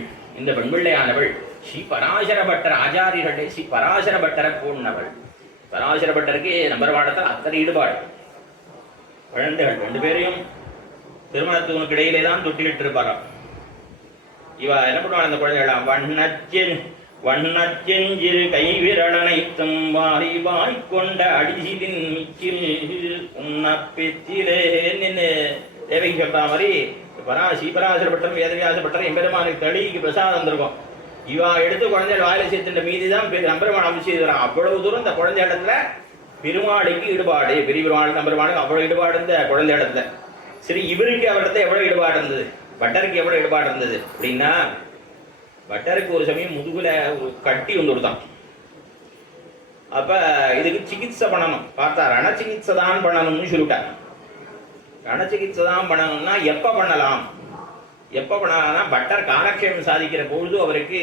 இந்த பெண்பிள்ளையானவள் ஸ்ரீ பராசர பட்டர் ஆச்சாரியர்களே ஸ்ரீ பராசர பட்டரை போன்றவள். பராசர பட்டருக்கு நம்பர்வாடத்தில் அத்தனை ஈடுபாடு. குழந்தைகள் 2 பேரையும் திருமணத்துக்கு இடையிலே தான் தொட்டிலிட்டு இருப்பாராம். இவ என்ன பண்ணுவாள் அந்த குழந்தைகளாம் வண்ணச்செஞ்சில் கைவிரலனைத்தும் வாரி வாய்க்கொண்ட அடிசிலின் மிச்சில் உன்னப்பெத்திலே நின்று தேவை சொல்ற மாதிரி ஸ்ரீபராசரப்பட்டர் வேதவியாசப்பட்டர் எம்பெருமானுக்கு தடிக்கு பிரசாதம் இருக்கும். இவா எடுத்து குழந்தைகள் வாயில சேர்த்துட்ட மீதிதான் நம்பெருமான் அமைச்சு செய்வான். அவ்வளவு தூரம் இந்த குழந்தை இடத்துல பெருமாளுக்கு ஈடுபாடு. பெரிய பெருமாள் நம்பெருமானுக்கு அவ்வளவு ஈடுபாடு இந்த குழந்தை இடத்துல. சரி, இவருக்கு அவரிடத்துல எவ்வளவு ஈடுபாடு இருந்தது, பட்டருக்கு எவ்வளவு ஈடுபாடு இருந்தது அப்படின்னா, பட்டருக்கு ஒரு சமயம் முதுகுல ஒரு கட்டி ஒன்று கொடுத்தான். அப்ப இதுக்கு சிகிச்சை பண்ணணும் பார்த்தா ரணச்சிகிச்சை தான் பண்ணணும்னு சொல்லிட்டாங்க. ரணச்சிகிச்சை தான் பண்ணணும்னா எப்ப பண்ணலாம் பட்டர் காலக்ஷேமம் சாதிக்கிற பொழுது அவருக்கு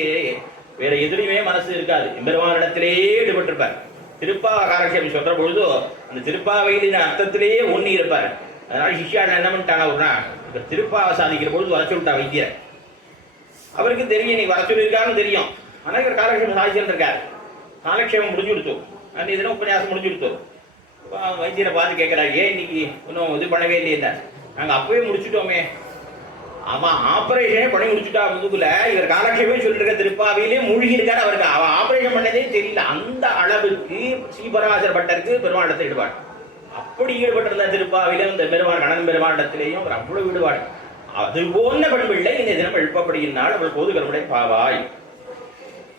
வேற எதிரியுமே மனசு இருக்காது. எம்பெருமானிடத்திலேயே ஈடுபட்டிருப்பார். திருப்பாவ காலக்ஷேமம் சொல்ற பொழுது அந்த திருப்பாவையிலின் அர்த்தத்திலேயே ஒண்ணி இருப்பார். அதனால சிஷ்யாள் என்ன பண்ணிட்டாங்க, ஒரு நாள் திருப்பாவை சாதிக்கிற பொழுது வர சொல்லிட்டா வைத்தியர். அவருக்கு தெரியும் நீ வர சொல்லியிருக்கான்னு தெரியும். ஆனா இவர் காலக்ஷேமம் சாதிச்சுட்டு இருக்காரு. காலக்ஷேமம் முடிஞ்சு கொடுத்தோம், அன்றைய தினம் உபன்யாசம் முடிஞ்சு கொடுத்தோம். வைத்தியரை பார்த்து கேட்கிறாரு, ஏன் இன்னைக்கு இன்னும் இது பண்ணவே இல்லையா? நாங்க அப்பவே முடிச்சுட்டோமே. அவன் ஆபரேஷனே பண்ணி முடிச்சுட்டா முதுகுல. இவர் காலக்ஷேமே சொல்லிட்டு இருக்க திருப்பாவையிலே மூழ்கி இருக்காரு. அவருக்கு அவன் ஆபரேஷன் பண்ணதே தெரியல. அந்த அளவுக்கு ஸ்ரீபராசர் பட்டருக்கு பெருமாண்டத்தை ஈடுபாடு. அப்படி ஈடுபட்டிருந்த திருப்பாவையிலும் இந்த பெருமாள் கணன் பெருமாண்டத்திலேயும் அவர் அவ்வளவு ஈடுபாடு. அது போன்ற பெண்பிள்ளை இந்த தினம் எழுப்பப்படுகின்றால் அவள் போது கருமுடை பாவாய்.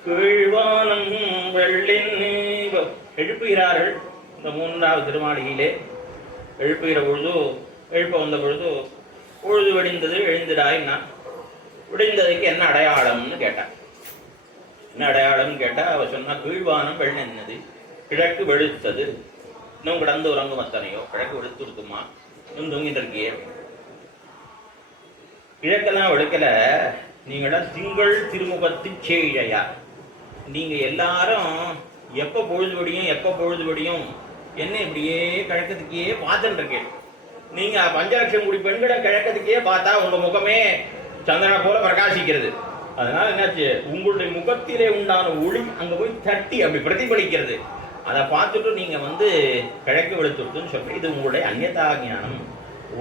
கீழ்வானம் வெள்ளின் எழுப்புகிறார்கள். இந்த 3வது திருமாளிகையிலே எழுப்புகிற பொழுது எழுப்ப வந்த பொழுது பொழுது வெடிந்தது எழுந்திராய்னா விடிந்ததுக்கு என்ன அடையாளம்னு கேட்டான். என்ன அடையாளம்னு கேட்டா அவ சொன்னா, கீழ்வானம் வெள்ளென்னது, கிழக்கு வெளுத்தது. இன்னும் கிடந்து உறங்கும் அத்தனையோ கிழக்கு வெளுத்து கொடுத்துமா இன்னும் தூங்கிட்டு இருக்கியே. கிழக்கெல்லாம் வெளுக்கல, நீங்களாம் திங்கள் திருமுகத்து சேழையா. நீங்க எல்லாரும் எப்ப பொழுதுபடியும் என்ன இப்படியே கிழக்கத்துக்கே பார்த்துட்டு இருக்கேன். நீங்க 5 லட்சம் கோடி பெண்களை கிழக்கத்துக்கே பார்த்தா உங்க முகமே சந்திரனை போல பிரகாசிக்கிறது. அதனால என்னாச்சு, உங்களுடைய முகத்திலே உண்டான ஒளி அங்க போய் தட்டி அப்படி பிரதிபலிக்கிறது. அதை பார்த்துட்டு நீங்க கிழக்கு வெளுத்துட்டுன்னு சொல்றேன். இது உங்களுடைய அந்நியதா ஞானம்,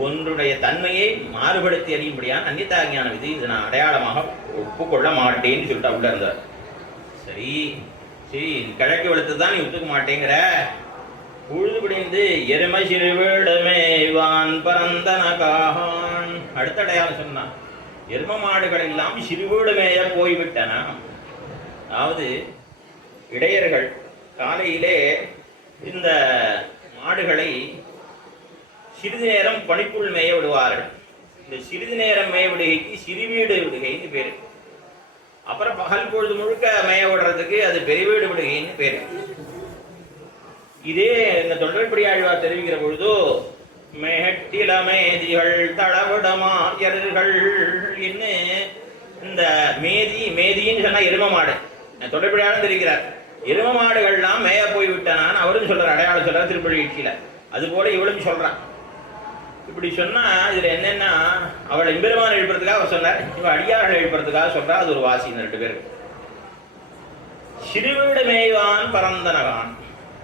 ஒன்றுடைய தன்மையை மாறுபடுத்தி அறியும்படியான அந்நியதா ஞானம். இது நான் அடையாளமாக ஒப்புக்கொள்ள மாட்டேன்னு சொல்லிட்டு உள்ள இருந்தார். சரி சரி, கிழக்கு வெளுத்து தான் நீ ஒத்துக்க மாட்டேங்கிற. உழுதுபடிந்து எருமை சிறுவிடமேவான் பரந்தனகான். அடுத்த அடையாளம் சொன்னான், எரும மாடுகள் எல்லாம் சிறுவீடுமேய போய்விட்டன. அதாவது இடையர்கள் காலையிலே இந்த மாடுகளை சிறிது நேரம் பனிக்குள் மேய விடுவார்கள். இந்த சிறிது நேரம் மேய விடுகைக்கு சிறுவீடு விடுகைன்னு பேரு. அப்புறம் பகல் பொழுது முழுக்க மேய விடுறதுக்கு அது பெருவீடு விடுகைன்னு பேரு. இதே இந்த தொண்டர்படியாழ்வார் தெரிவிக்கிற பொழுது மேட்டிலமேதிகள் தளவிடமாயர்கள் இன்னு இந்த மேதின்னு சொன்னா எரும மாடு தொண்டர்படியாளர் தெரிவிக்கிறார். எரும மாடுகள்லாம் மேய போய்விட்டானான்னு அவரும் சொல்றார், அடையாளம் சொல்றார் திருப்பதி வீழ்ச்சியில. அது போல இவளும் சொல்றான். இப்படி சொன்னா இதுல என்னன்னா, அவளை எம்பெருமான் எழுப்புறதுக்காக அவர் சொன்னார், இவ அடியார்கள் எழுப்புறதுக்காக சொல்றா. அது ஒரு வாசி. 2 பேர். சிறுவீடு மேய்வான் பரந்தனகான்.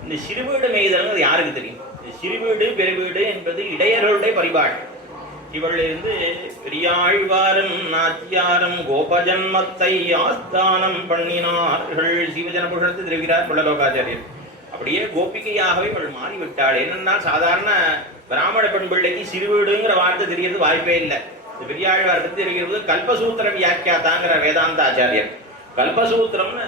இந்த சிறுவீடு மேய்தல் யாருக்கு தெரியும்? இந்த சிறுவீடு பெருவீடு என்பது இடையர்களுடைய பரிபாடு. இவள் பெரியாழ்வாரும் நாச்சியாரும் கோபஜன்மத்தை ஆஸ்தானம் பண்ணினார்கள். சிவஜன புருஷத்தை தெரிவிக்கிறார் புள்ளலோகாச்சாரியர். அப்படியே கோபிகையாகவே இவள் மாறிவிட்டாள். என்னன்னா, சாதாரண பிராமண பெண் பிள்ளைக்கு சிறுவீடுங்கிற வார்த்தை தெரியறது வாய்ப்பே இல்லை. இந்த பெரியாழ்வார் பற்றி தெரிகிறது கல்பசூத்திர வியாக்கியாதாங்கிற வேதாந்த ஆச்சாரியர். கல்பசூத்திரம்னு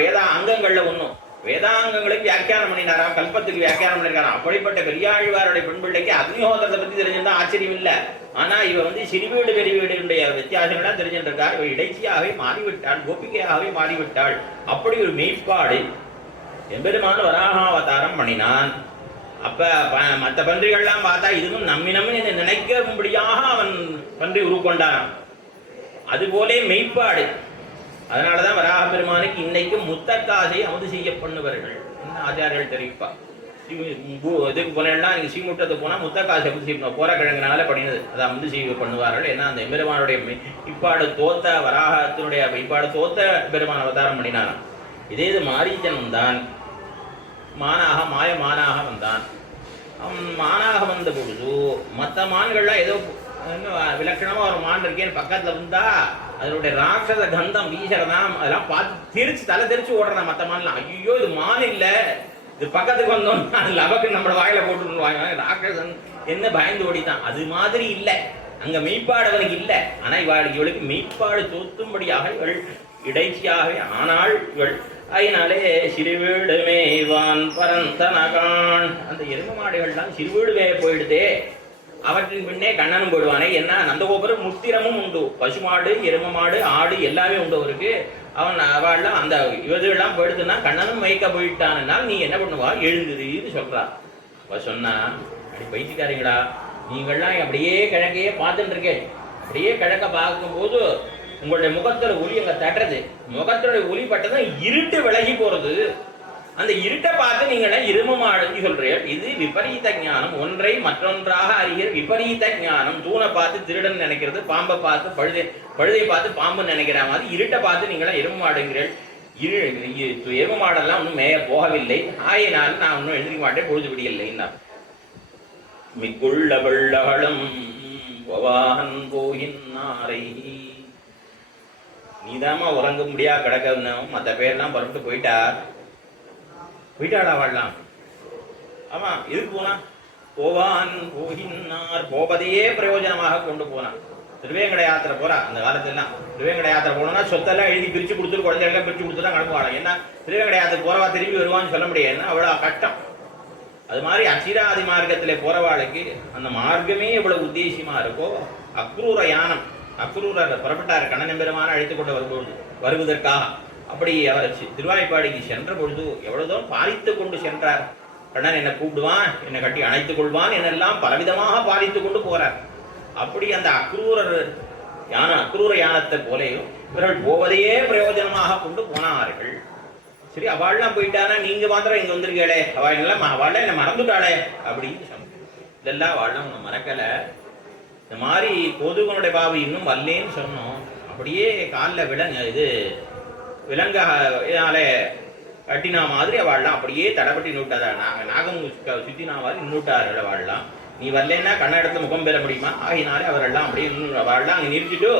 வேதா அங்கங்கள்ல ஒன்றும் வேதாங்கங்களுக்கு வியாக்கியானம் பண்ணினாராம், கல்பத்துக்கு வியாக்கியானம் பண்ணிருக்காராம். அப்படிப்பட்ட பெரியாழ்வாருடைய பெண் பிள்ளைக்கு அக்னிஹோத்திரத்தை பத்தி தெரிஞ்சிருந்தா ஆச்சரியம் இல்லை. ஆனா இவ சிறுவீடு பெருவீடுடைய வித்தியாசங்கள்லாம் தெரிஞ்சுட்டு இருக்கார். இவ இடைச்சியாகவே மாறிவிட்டாள், கோபிகையாகவே மாறிவிட்டாள். அப்படி ஒரு மெய்ப்பாடு எம்பெருமான வராகாவதாரம் பண்ணினான். அப்ப மற்ற பன்றிகள்லாம் பார்த்தா இதுவும் நம்மினமும் என்று நினைக்கும்படியாக அவன் பன்றி உருக்கொண்டான். அதுபோலே மெய்ப்பாடு. அதனாலதான் வராக பெருமானுக்கு இன்னைக்கும் முத்தக்காசை அமுது செய்ய பண்ணுவார்கள். என்ன ஆச்சாரியர்கள் தெரிவிப்பா, இதுக்கு போனா நீங்க ஸ்ரீமுட்டத்துக்கு போனா முத்தக்காசை அமுது செய்யணும். போரக்கிழங்குனால பண்ணினது அதை அமுது செய்ய பண்ணுவார்கள். ஏன்னா அந்த எம்பெருமானுடைய மெய்ப்பாடு தோத்த வராகத்தினுடைய மெய்ப்பாடு தோத்த பெருமான் அவதாரம் பண்ணினாராம். இதே இது மாரீச்சன் தான் மாயமானாக வந்தான். அவன் மானாக வந்த பொழுது மற்ற மான்கள்லாம் ஏதோ விலட்சணமா ஒரு மான் இருக்கேன்னு பக்கத்துல வந்தா அதனுடைய ராட்சத கந்தம் வீசறதாம். அதெல்லாம் பார்த்து தலை தெரிச்சு ஓடுறான் மற்ற மான்லாம். ஐயோ இது மான் இல்ல, இது பக்கத்துக்கு வந்தோம் லபக்கு நம்ம வாயில போட்டு ராட்சசன் என்ன பயந்து ஓடித்தான். அது மாதிரி இல்லை, அங்க மெய்ப்பாடு இல்லை. ஆனா இவளுக்கு மெய்ப்பாடு தோத்தும்படியாக இவள் இடைச்சியாகவே ஆனாள் இவள். அதனாலே சிறுவீடு மேய்வான் பரந்தனகான். அந்த எரும மாடுகள்லாம் சிறுவீடு மேய போயிடுதே, அவற்றின் பின்னே கண்ணனும் போயிடுவானே. என்ன நந்தகோபுரம் முத்திரமும் உண்டு, பசுமாடு எரும மாடு ஆடு எல்லாமே உண்டு அவருக்கு. அவள்லாம் அந்த இவர்கள்லாம் போயிடுதுன்னா கண்ணனும் மயக்க போயிட்டானால் நீ என்ன பண்ணுவா, எழுந்துதுன்னு சொல்றா. அவ சொன்னா, அப்படி பைத்தியக்காரங்களா நீங்கள்லாம் அப்படியே கிழக்கையே பார்த்துட்டு இருக்கேன். அப்படியே கிழக்க பார்க்கும்போது உங்களுடைய முகத்தோட ஒளி அங்க தட்டுறது, முகத்தோட ஒளி பட்டதான் இருட்டு விலகி போறது. அந்த இருட்டை பார்த்து நீங்க இருமமாடுன்னு சொல்றீர்கள். இது விபரீத ஞானம். ஒன்றை மற்றொன்றாக அறிகிற விபரீத ஞானம். தூணை பார்த்து திருடன் நினைக்கிறது, பாம்பை பார்த்து பழுதை பார்த்து பாம்பு நினைக்கிற மாதிரி இருட்டை பார்த்து நீங்களாம் எருமமாடுங்கிறீர்கள். எருமமாடெல்லாம் ஒன்றும் மேய போகவில்லை, ஆயினால் நான் ஒன்றும் எழுதிக்க மாட்டேன், பொழுது விடியலைன்னா. மிக்குள்ள வெள்ளகளும் போகின்னாரை. நீதாமா உறங்க முடியா கிடக்கணும். மற்ற பேர்லாம் பரப்பிட்டு போயிட்டாளா வாழலாம். ஆமா, எதுக்கு போனா? போவான் போகின்னார், போவதையே பிரயோஜனமாக கொண்டு போனான். திருவேங்கட யாத்திரை போறா அந்த காலத்துலாம். திருவேங்கட யாத்திரை போனோம்னா சொத்தெல்லாம் எழுதி பிரிச்சு கொடுத்துட்டு குழந்தைகளுக்கு பிரிச்சு கொடுத்து தான் கிளம்புவாங்க. ஏன்னா திருவேங்கட யாத்திரை போறவா திரும்பி வருவான்னு சொல்ல முடியாது, ஏன்னா அவ்வளவு கஷ்டம். அது மாதிரி அச்சிராதி மார்க்கத்திலே போறவாளுக்கு அந்த மார்க்கமே எவ்வளவு உத்தேசியமா இருக்கோ. அக்ரூர யானம், அக்ரூரர் புறப்பட்டார் கண்ணன் பெருமான அழைத்து கொண்டு வருவதற்காக. அப்படி அவர் திருவாய்ப்பாடிக்கு சென்ற பொழுது எவ்வளவு தூரம் பாலித்து கொண்டு சென்றார். கண்ணன் என்னை கூப்பிடுவான், என்னை கட்டி அணைத்துக் கொள்வான் என்னெல்லாம் பலவிதமாக பாலித்து கொண்டு போறார். அப்படி அந்த அக்ரூர யானத்தை போலேயும் இவர்கள் போவதையே பிரயோஜனமாக கொண்டு போனார்கள். சரி, அவள்லாம் போயிட்டானா நீங்க மாத்திரம் இங்க வந்திருக்கே, அவள் என்ன மறந்துட்டாளே அப்படின்னு சொன்ன. இதெல்லாம் அவள்லாம் உன்னை மறக்கல. இந்த மாதிரி கோதுகனுடைய பாவி இன்னும் வரலேன்னு சொன்னோம். அப்படியே காலில் விலங்காலே கட்டினா மாதிரி அவள்லாம் அப்படியே தடப்பட்டி நின்னுட்டாதா, நாகம் சுத்தினா மாதிரி நின்னுட்டார்கள் அவள்லாம். நீ வரலன்னா கண்ண இடத்துல முகம் பெற முடியுமா? ஆகினாலே அவரெல்லாம் அப்படியே அவள்லாம் அங்கே நிறுத்திட்டு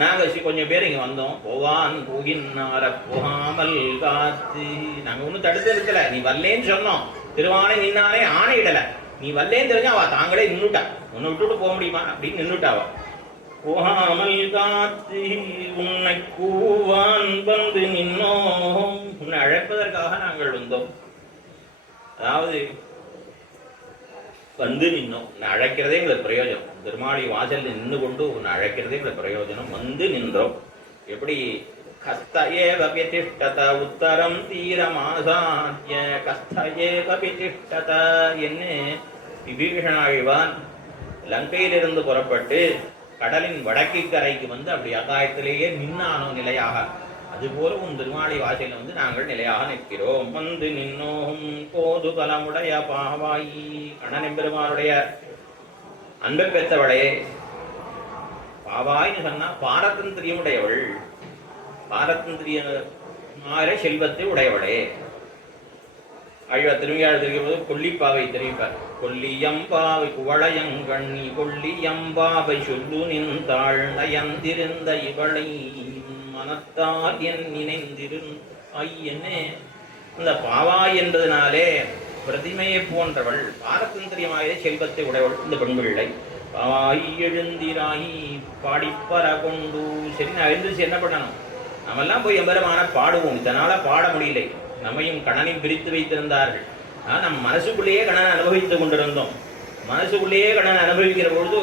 நாங்கள் கொஞ்சம் பேர் இங்கே வந்தோம். போவான் போகின்னார போகாமல் காத்து, நாங்கள் ஒன்றும் தடுத்து நிறுத்தலை. நீ வரலேன்னு சொன்னோம், திருவானை நின்னாலே ஆணையிடலை. நீ வரலேன்னு தெரிஞ்சா அவள் தாங்களே நின்றுட்டா, உன்னை விட்டுட்டு போக முடியுமா அப்படின்னு நின்றுட்டாவா. போகாமல் காத்து உன்னை கூவான் வந்து நின்னோம், உன்னை அழைப்பதற்காக நாங்கள் வந்தோம். அதாவது வந்து நின்னோம், உன்னை அழைக்கிறதே எங்களுக்கு பிரயோஜனம். திருமாளி வாசலில் நின்று கொண்டு உன்னை அழைக்கிறதே எங்களுக்கு பிரயோஜனம். வந்து நின்றோம். எப்படி கஸ்தயேவ பிரதிஷ்டத உத்தரம் தீரமாசாத்ய கஸ்தயேவ பிரதிஷ்டத என்ன விபீஷணாழ்வான் லங்கையிலிருந்து புறப்பட்டு கடலின் வடக்கு கரைக்கு வந்து அப்படி அகாயத்திலேயே நின்னானோ நிலையாக, அதுபோல உன் திருமாளி வாசலில் வந்து நாங்கள் நிலையாக நிற்கிறோம். வந்து நின்னோம் போது பலமுடைய பாவாயி, கண்ணன் பெருமானுடைய அன்பை பெற்றவளே. பாவாயின்னு சொன்னா பாரதந்திரியமுடையவள், பாரதந்திரிய செல்வத்தை உடையவளே. ஆழ்வார் திரும்பியாள் தெரிவிக்கும் போது கொல்லிப்பாவை தெரிவிப்பார். கொல்லியம்பாவை குவளையங்கண்ணி கொல்லியம்பாவை சொல்லு நின்றாள் நயந்திருந்த இவளை மனத்தால் என் நினைந்திருந் ஐயனே. இந்த பாவாய் என்பதனாலே பிரதிமையை போன்றவள், பாரதந்திரியமாய செல்வத்தை உடையவள் இந்த பெண் பிள்ளை. பாவாய் எழுந்திராயி பாடிப்பற கொண்டு. சரி, நான் எழுந்திரிச்சு என்ன பண்ணணும்? நம்மெல்லாம் போய் எம்பெருமான பாடுவோம். இதனால பாட முடியலை. நம்மையும் கண்ணனையும் பிரித்து வைத்திருந்தார்கள். நம் மனசுக்குள்ளேயே கண்ணனை அனுபவித்துக் கொண்டிருந்தோம். மனசுக்குள்ளேயே கண்ணனை அனுபவிக்கிற பொழுது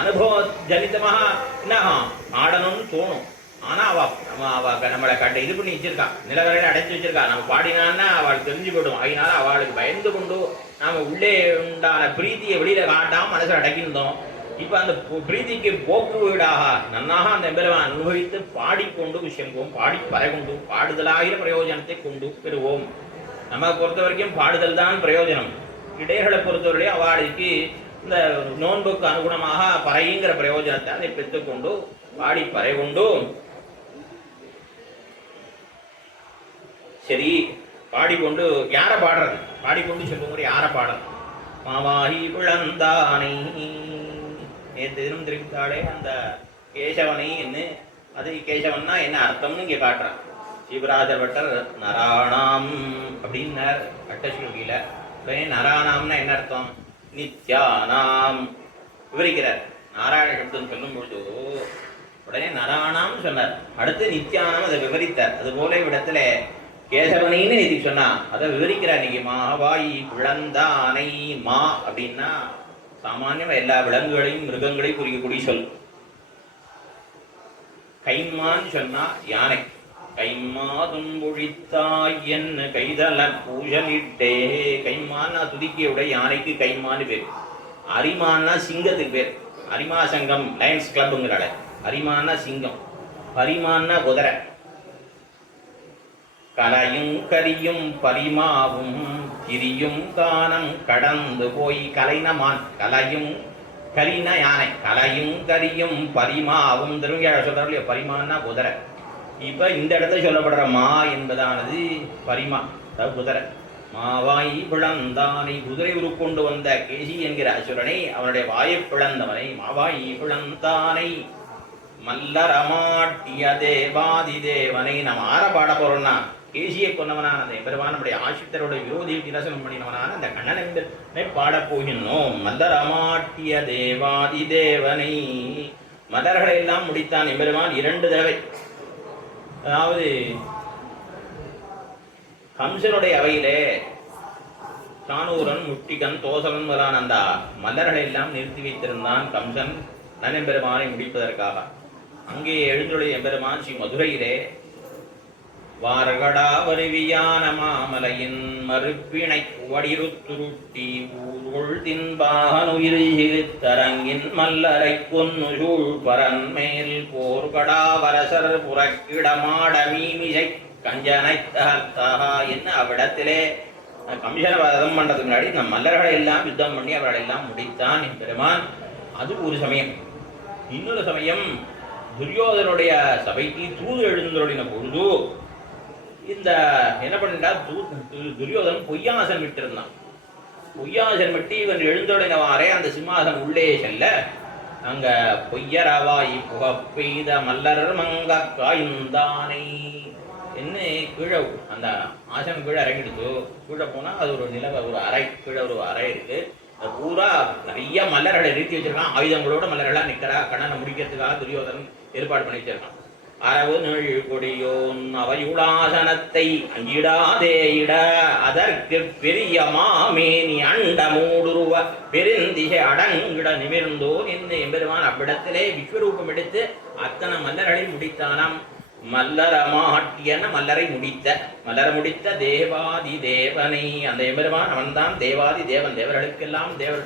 அனுபவ ஜனிதமாக என்ன ஆடணும்னு தோணும். ஆனா அவ நம்மளை இது பண்ணி வச்சிருக்கா, நிலவரையில அடைச்சு வச்சிருக்கா. நம்ம பாடினான்னா அவளுக்கு தெரிஞ்சு போயிடும். அதனால அவளுக்கு பயந்து கொண்டு நாம உள்ளே உண்டான பிரீத்தியை வெளியில காட்டாம மனசை அடக்கியிருந்தோம். இப்ப அந்த பிரீத்திக்கு போக்கு வீடாக நன்னாக அந்த எம்பெருமான் அனுபவித்து பாடிக்கொண்டு செல்வோம். பாடி பறை கொண்டு பாடுதலாகிற பிரயோஜனத்தை கொண்டு பெறுவோம். நம்ம பொறுத்த வரைக்கும் பாடுதல் தான் பிரயோஜனம். இடையர்களை பொறுத்தவரையே அவளுக்கு இந்த நோன்புக்கு அனுகுணமாக பறைங்கிற பிரயோஜனத்தை அதை பெற்றுக்கொண்டு பாடி பறை கொண்டு சரி பாடிக்கொண்டு யாரை பாடுறது? பாடிக்கொண்டு சொல்லுங்க யாரை பாடுறது? மாவாகி பிளந்தானை நேற்று தினம் தெரிவித்தாலே அந்த கேசவனை என்ன, அது கேசவன்னா என்ன அர்த்தம்னு இங்கே காட்டுறான். சிவராஜர் பட்டர் நராணாம் அப்படின்னார் அட்டஸ்ருதியில. நராணாம்னா என்ன அர்த்தம்? நித்யானாம் விவரிக்கிறார். நாராயண சப்தம் சொல்லும் பொழுது உடனே நராணாம் சொன்னார், அடுத்து நித்யானாம் அதை விவரித்தார். அதுபோல இடத்துல கேசவனின்னு இது சொன்னா அதை விவரிக்கிறார். இன்னைக்கு மாவாயி பிளந்தானை. மா அப்படின்னா சாமானியமா எல்லா விலங்குகளையும் மிருகங்களையும் குறிக்கக்கூடிய சொல். கைமான்னு சொன்னா யானை. கைமா துன்பொழித்தாய் என்ன கைதல பூஜலிட்டே. கைமான்னா துதிக்கையுடைய யானைக்கு கைமான்னு பேர். அரிமான்னா சிங்கத்துக்கு பேர். அரிமா சங்கம் லயன்ஸ் கிளப்புங்கிறால. அரிமான்னா சிங்கம், பரிமான்னா குதிரை. கலையும் கரியும் பரிமாவும் கிரியும் கானம் கடந்து போய். கலைனமான், கலையும் கரினா யானை, கலையும் கரியும் பரிமாவும் திரும்பியாழ சொல்றாரு. பரிமான்னா குதிரை. இப்ப இந்த இடத்துல சொல்லப்படுற மா என்பதானது பரிமா, அதாவது குதிரை. மாவாய் பிளந்தானை, குதிரை உருக்கொண்டு வந்த கேசி என்கிற அசுரனை, அவனுடைய வாயை பிளந்தவனை மாவாய் பிளந்தானை. மல்லரமாட்டிய தேவாதி தேவனை. நம்ம ஆற பாட போறோம்னா கேசியை கொண்டவனான அந்த பெருமான் நம்முடைய ஆசிரியரோட விரோதி விரசனம் பண்ணினவனான அந்த கண்ணனை பாடப் போகின்றோம். மல்லரமாட்டிய தேவாதி தேவனை. மலர்களை எல்லாம் முடித்தான் எம்பெருமான் 2 தடவை. அதாவது கம்சனுடைய அவையிலே சானூரன் முட்டிகன் தோசலன் முதலான அந்த மலர்களை எல்லாம் நிறுத்தி வைத்திருந்தான் கம்சன் நன்னெம்பெருமானை முடிப்பதற்காக. அங்கே எழுந்துடைய எம்பெருமான் ஸ்ரீ மதுரையிலே வார்கடா வருவியான மாமலையின் மறுப்பிணை வடிருத்துருட்டி ஊர்கொள் தின்பாகனுயிர் தரங்கின் மல்லரை கொன்னு சூழ் பரன்மேல் போர்கடா வரசர் புறக்கிடமாட மீமிசை கஞ்சனை தகர்த்தகா என்ன அவ்விடத்திலே கம்சனை வதம் பண்றதுக்கு முன்னாடி இந்த மல்லர்களை எல்லாம் யுத்தம் பண்ணி அவர்களை எல்லாம் முடித்தான் பெருமான். அது ஒரு சமயம். இன்னொரு சமயம் துரியோதனுடைய சபைக்கு தூது எழுந்தருளின பொழுது இந்த என்ன பண்ணிட்டா துரியோதனன் பொய்யாசன் விட்டிருந்தான். பொய்யாசன் விட்டு இவன் எழுந்தருளினவாறே அந்த சிம்மாசன் உள்ளே செல்ல அங்க பொய்யரவாய் புகப்பெய்த மல்லர் மங்க காய்ந்தானை என்ன கீழே அந்த ஆசனம் கீழே இறங்கிடுச்சு. கீழே போனா அது ஒரு நிலவ ஒரு அறை, கீழே ஒரு அறை இருக்கு. பூரா நிறைய மல்லர்களை நிறுத்தி வச்சிருக்கான். ஆயுதங்களோட மல்லர்களா நிக்கிறா. கண்ணனை முடிக்கிறதுக்காக துரியோதனன் ஏற்பாடு பண்ணி வச்சிருக்கான். அரவு நெழ் கொடியோன் அவையுளாசனத்தை அஞ்சிடாதே இட அதற்கு பெரிய மாமேனி அண்ட மூடுருவ பெருந்திசை அடங்கிட நிமிர்ந்தோன் என்று எம்பெருமான் அவ்விடத்திலே விஸ்வரூபம் எடுத்து அத்தனை மல்லர்களை முடித்தானாம். மல்லரமாட்டியன மல்லரை முடித்த தேவாதி தேவனை அந்த எம்பெருமான் அவன்தான் தேவாதி தேவன். தேவர்களுக்கெல்லாம் தேவர்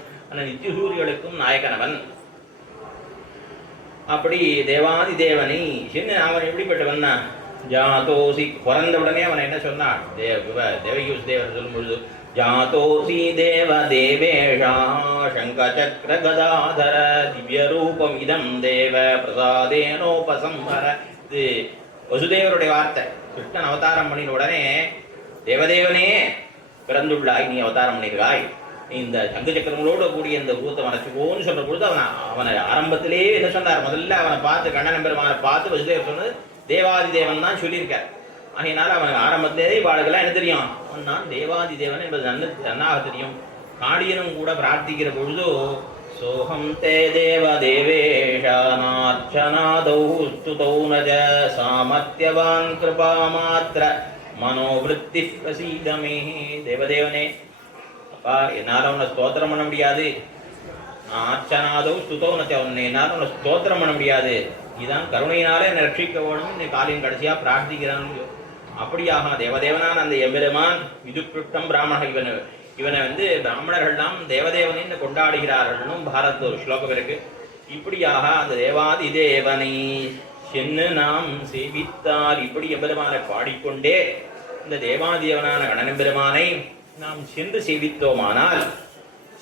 நித்தியசூரிகளுக்கும் நாயகனவன். அப்படி தேவாதி தேவனை சின்ன அவன் எப்படிப்பட்டவன் ஜாதோசி பிறந்த உடனே அவன் என்ன சொன்னான்? தேவகியூஸ் தேவர் சொல்லும் பொழுது ஜாதோசி தேவ தேவேஷா சங்க சக்கர கதாதர திவ்ய ரூபம் இதம் தேவ பிரசாதேனோபசம்ஹர. இது வசுதேவருடைய வார்த்தை. கிருஷ்ணன் அவதாரம் பண்ணின உடனே தேவதேவனே பிறந்துள்ளாய், நீ அவதாரம் பண்ணிருக்காய், இந்த சங்கு சக்கரங்களோடு கூடிய இந்த உருவத்தை மறைச்சுக்கோன்னு சொல்ற பொழுது அவனை ஆரம்பத்திலே என்ன சொன்னார்? முதல்ல அவனை பார்த்து கண்ணன் பெருமானை பார்த்து வசுதேவர் சொன்னது தேவாதி தேவன் தான் சொல்லியிருக்கார். அதனால அவனுக்கு ஆரம்பத்திலே வாழ்க்கெல்லாம் என்ன தெரியும்? அவன் நான் தேவாதி தேவன் என்பது நன்னாக தெரியும். காடியனும் கூட பிரார்த்திக்கிற பொழுதோ சோகம் தே தேவ தேவேஷானார்ச்சனாதௌ ஸ்துதௌ நஜ சாமர்த்தியவான் கிருபா மாத்திர மனோவிருத்தி பிரசீதமே. தேவதேவனே, அப்பா என்னால் அவனை ஸ்தோத்திரம் பண்ண முடியாது. ஆர்ச்சனாதோ ஸ்துதோ நச்ச, அவனை என்னால் அவனை ஸ்தோத்திரம் பண்ண முடியாது. இதுதான் கருணையினாலே என்னை ரட்சிக்க வேணும் இந்த காலையின் கடைசியா பிரார்த்திக்கிறான். அப்படியாக தேவதேவனான் அந்த எம்பெருமான் விதுக்கிருஷ்டம் பிராமண இவனை பிராமணர்கள்லாம் தேவதேவனின்னு கொண்டாடுகிறார்கள். பாரத் ஒரு ஸ்லோகம் இருக்கு. இப்படியாக அந்த தேவாதி தேவனை சென்னு நாம் சேவித்தால் இப்படி எம்பெருமானை பாடிக்கொண்டே இந்த தேவாதேவனான கணனெம்பெருமானை நாம் சென்று சேவித்தோமானால்,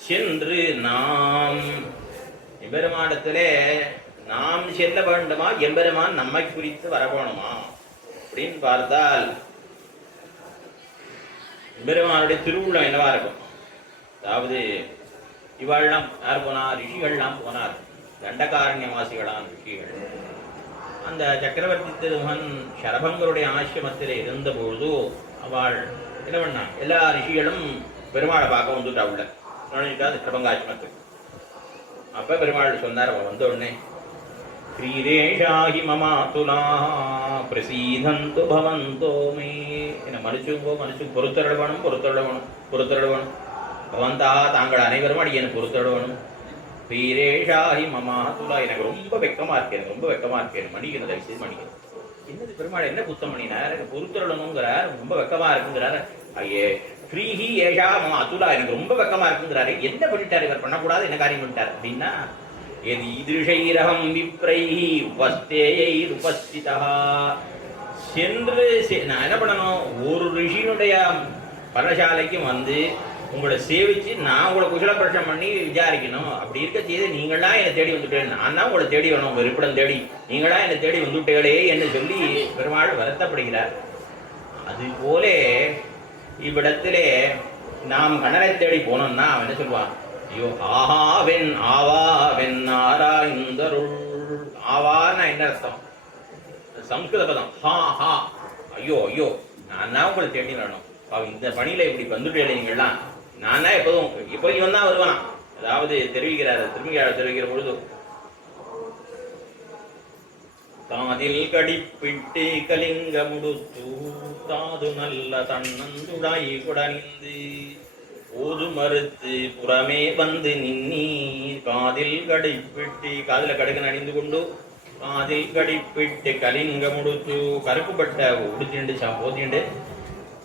சென்று நாம் எம்பெருமானத்திலே நாம் செல்ல வேண்டுமா, எம்பெருமான் நம்மை குறித்து வரவேணுமா அப்படின்னு பார்த்தால் எம்பெருமானுடைய திருவுள்ளம் என்னவா இருக்கும்? அதாவது இவாள்லாம் யார் போனார்? ரிஷிகள்லாம் போனார். தண்டகாரண்யவாசிகளான ரிஷிகள். அந்த சக்கரவர்த்தி திருமகன் சரபங்கருடைய ஆசிரமத்தில் இருந்தபொழுது அவள் என்ன பண்ணா? எல்லா ரிஷிகளும் பெருமாளை பார்க்க வந்துட்டா உள்ள நுழைஞ்சிட்டா சரபங்க ஆசிரமத்துக்கு. அப்ப பெருமாள் சொன்னார், அவன் வந்த உடனே ஸ்ரீரேஷாஹி மமாதுலா பிரசீதந்து பவந்தோ மே, என்னை மன்னிச்சுங்கோ, மன்னிச்சு பொறுத்தருளவனும் பவந்தா தாங்கள் அனைவரும் அடியனை பொறுத்தருளவனும். ஸ்ரீரேஷாஹி மமாதுலா, எனக்கு ரொம்ப வெக்கமா இருக்கேன், மன்னிக்கணும், தயவுசெய்து மன்னிக்கணும். என்னது பெருமாள் என்ன குத்தம் பண்ணினார்? எனக்கு பொறுத்தருளணுங்கிறார், ரொம்ப வெக்கமா இருக்குங்கிறார். ஐயே ஸ்ரீஹி ஏஷா மமா அதுலா, எனக்கு ரொம்ப வெக்கமா இருக்குங்கிறாரு. என்ன பண்ணிட்டார் இவர்? பண்ணக்கூடாது என்ன காரியம் பண்ணிட்டார் அப்படின்னா, ஈதிருஷைரகம் விப்ரைஹி உபஸ்தேயைர் உபஸ்திதா, சென்று நான் என்ன பண்ணணும்? ஒரு ரிஷியினுடைய பரசாலைக்கு உங்களை சேவிச்சு நான் உங்களை குசலப்பிரஷம் பண்ணி விசாரிக்கணும். அப்படி இருக்க செய்து நீங்களா என்னை தேடி வந்துட்டேன், நான் தான் உங்களை தேடி வேணும், உங்க இருப்பிடம் தேடி நீங்களா என்னை தேடி வந்துட்டேளே என்று சொல்லி பெருமாள் வருத்தப்படுகிறார். அதுபோல இவ்விடத்திலே நாம் கண்ணனை தேடி போனோம்னா அவன் என்ன சொல்லுவான்? ஐயோ ஆஹாவென் ஆவாவென் ஆராய்ந்தருள். ஆவான்னா என்ன அர்த்தம்? சம்ஸ்கிருத பதம். ஹா ஹா, ஐயோ ஐயோ, நான் தான் உங்களை தேடி வரணும், இந்த பணியில இப்படி வந்துட்டு நீங்கள்லாம், நான் தான் எப்போதும் இப்போ இவன் தான் வருவானா. அதாவது தெரிவிக்கிற பொழுது காதில் கடிப்பிட்டு கலிங்க முடுத்து தாது நல்ல தன்னந்துடாய் குடனிந்து ஓது மறுத்து புறமே வந்து நின்னி. காதில் கடிப்பிட்டு, காதில் கடுக்கன் அணிந்து கொண்டு அதில் கடிப்பிட்டு கலிங்கமுடுத்து கருப்பு பட்டை உடுத்திண்டு போத்திண்டு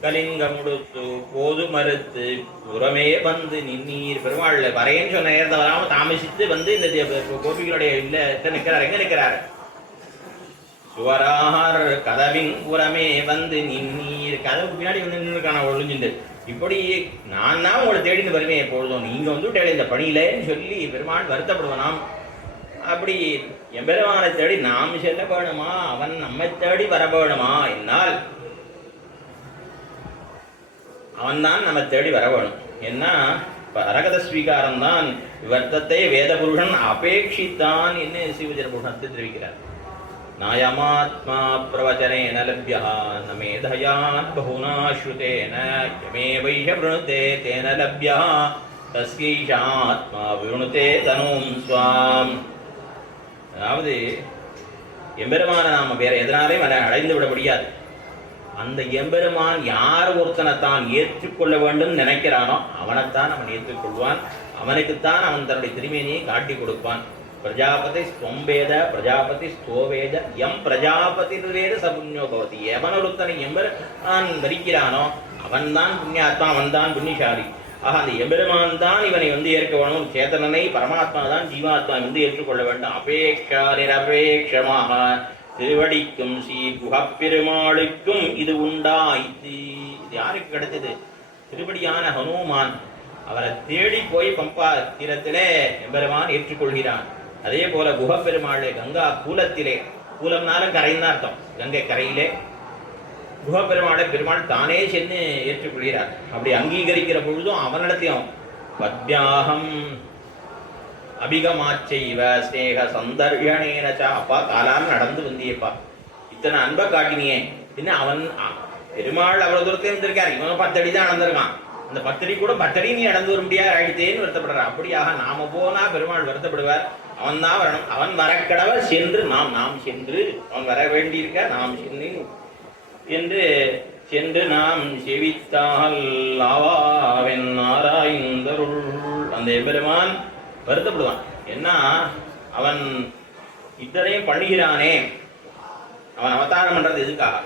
கலிங்கமுடுத்து போது மறுத்து புறமே வந்து நின்னீர் பெருமாள் வரையன்னு சொன்ன நேரத்தை வராம தாமசித்து வந்து இந்த கோபிகளுடைய இல்ல நிற்கிறார். எங்க நிற்கிறார்? சுவரார் கதவின் புறமே வந்து நின்னீர். கதவுக்கு பின்னாடி வந்து நின்றுக்கான ஒழிஞ்சுண்டு இப்படி நான் தான் உங்களை தேடின்னு வருவேன் எப்பொழுதும், நீங்க வந்து இந்த பணியிலன்னு சொல்லி பெருமாள் வருத்தப்படுவானாம். அப்படி எம்பெருமானை தேடி நாம் செல்ல வேணுமா, அவன் நம்மை தேடி வர வேணுமா என்னால் அவன் தான் நம்ம தேடி வர வேணும். என்ன பரகத ஸ்வீகாரம் தான் விவர்த்தத்தை வேத புருஷன் அபேட்சித்தான் என்று சிவஜன புருஷத்தை தெரிவிக்கிறார். நாயமாத்மா பிரவச்சனேன லப்யா ந மேதயான் பஹுனா ஸ்ருதேன யமே வைஹ விருணுதே தேன லப்யா தஸ்யைஷாத்மா விருணுதே தனும் ஸ்வாம். அதாவது எம்பெருமான நாம வேற எதனாலையும் அடைந்து விட முடியாது. அந்த எம்பெருமான் யார் ஒருத்தனை தான் ஏற்றுக்கொள்ள வேண்டும் நினைக்கிறானோ அவனைத்தான் அவன் ஏற்றுக்கொள்வான். அவனுக்குத்தான் அவன் தன்னுடைய திருமேனியை காட்டி கொடுப்பான். பிரஜாபதி ஸ்வம்பேத பிரஜாபதி ஸ்தோவேத எம் பிரஜாபதி வேத சபுண்யோ பவதி. எவன் ஒருத்தனை எம்பெருமான் வரிக்கிறானோ அவன்தான் புண்ணியாத்மா, அவன்தான் புண்ணியசாலி. ஆக அந்த எம்பெருமான் தான் இவனை வந்து ஏற்க வேணும். சேதனனை பரமாத்மா தான் ஜீவாத்மா வந்து ஏற்றுக்கொள்ள வேண்டும். அபேக்ஷா நிரபேட்சமாக திருவடிக்கும் ஸ்ரீ குஹப்பெருமாளுக்கும் இது உண்டாயிற்று. இது யாருக்கு கிடைச்சது? திருவடியான ஹனுமான் அவரை தேடி போய் பம்பா தீரத்திலே எம்பெருமான் ஏற்றுக்கொள்கிறான். அதே போல குஹப்பெருமாளே கங்கா கூலத்திலே, கூலம்னாலும் கரைன்னு அர்த்தம், கங்கை கரையிலே குஹப்பெருமாளை பெருமாள் தானே சென்று ஏற்றுக்கொள்கிறார். அப்படி அங்கீகரிக்கிற பொழுதும் அவனிடத்தையும் பத்யாகம் அபிகமாச்சைவ ஸ்நேக சந்தர்ஷனேனச்சா. அப்பா காலால் நடந்து வந்தியப்பா, இத்தனை அன்பை காட்டினியே. பின்ன அவன் பெருமாள் அவ்வளவு தூரத்தையும் இருந்திருக்காரு, இவன் 10 அடி தான் நடந்திருக்கான். அந்த 10 அடி கூட 10 அடி நீ நடந்து வர முடியாது ஆயிடுத்தேன்னு வருத்தப்படுறார். அப்படியாக நாம போனா பெருமாள் வருத்தப்படுவார். அவன் தான் வரணும், அவன் வரக்கடவை சென்று நாம் சென்று, அவன் வர வேண்டியிருக்க நாம் சென்று என்று சென்று நாம் செவித்தால் ஆவாவென் ஆராய்ந்தருள். அந்த எம்பெருமான் வருத்தப்படுவான். என்ன அவன் இத்தனையும் பண்ணுகிறானே, அவன் அவதாரம் பண்றது எதுக்காக?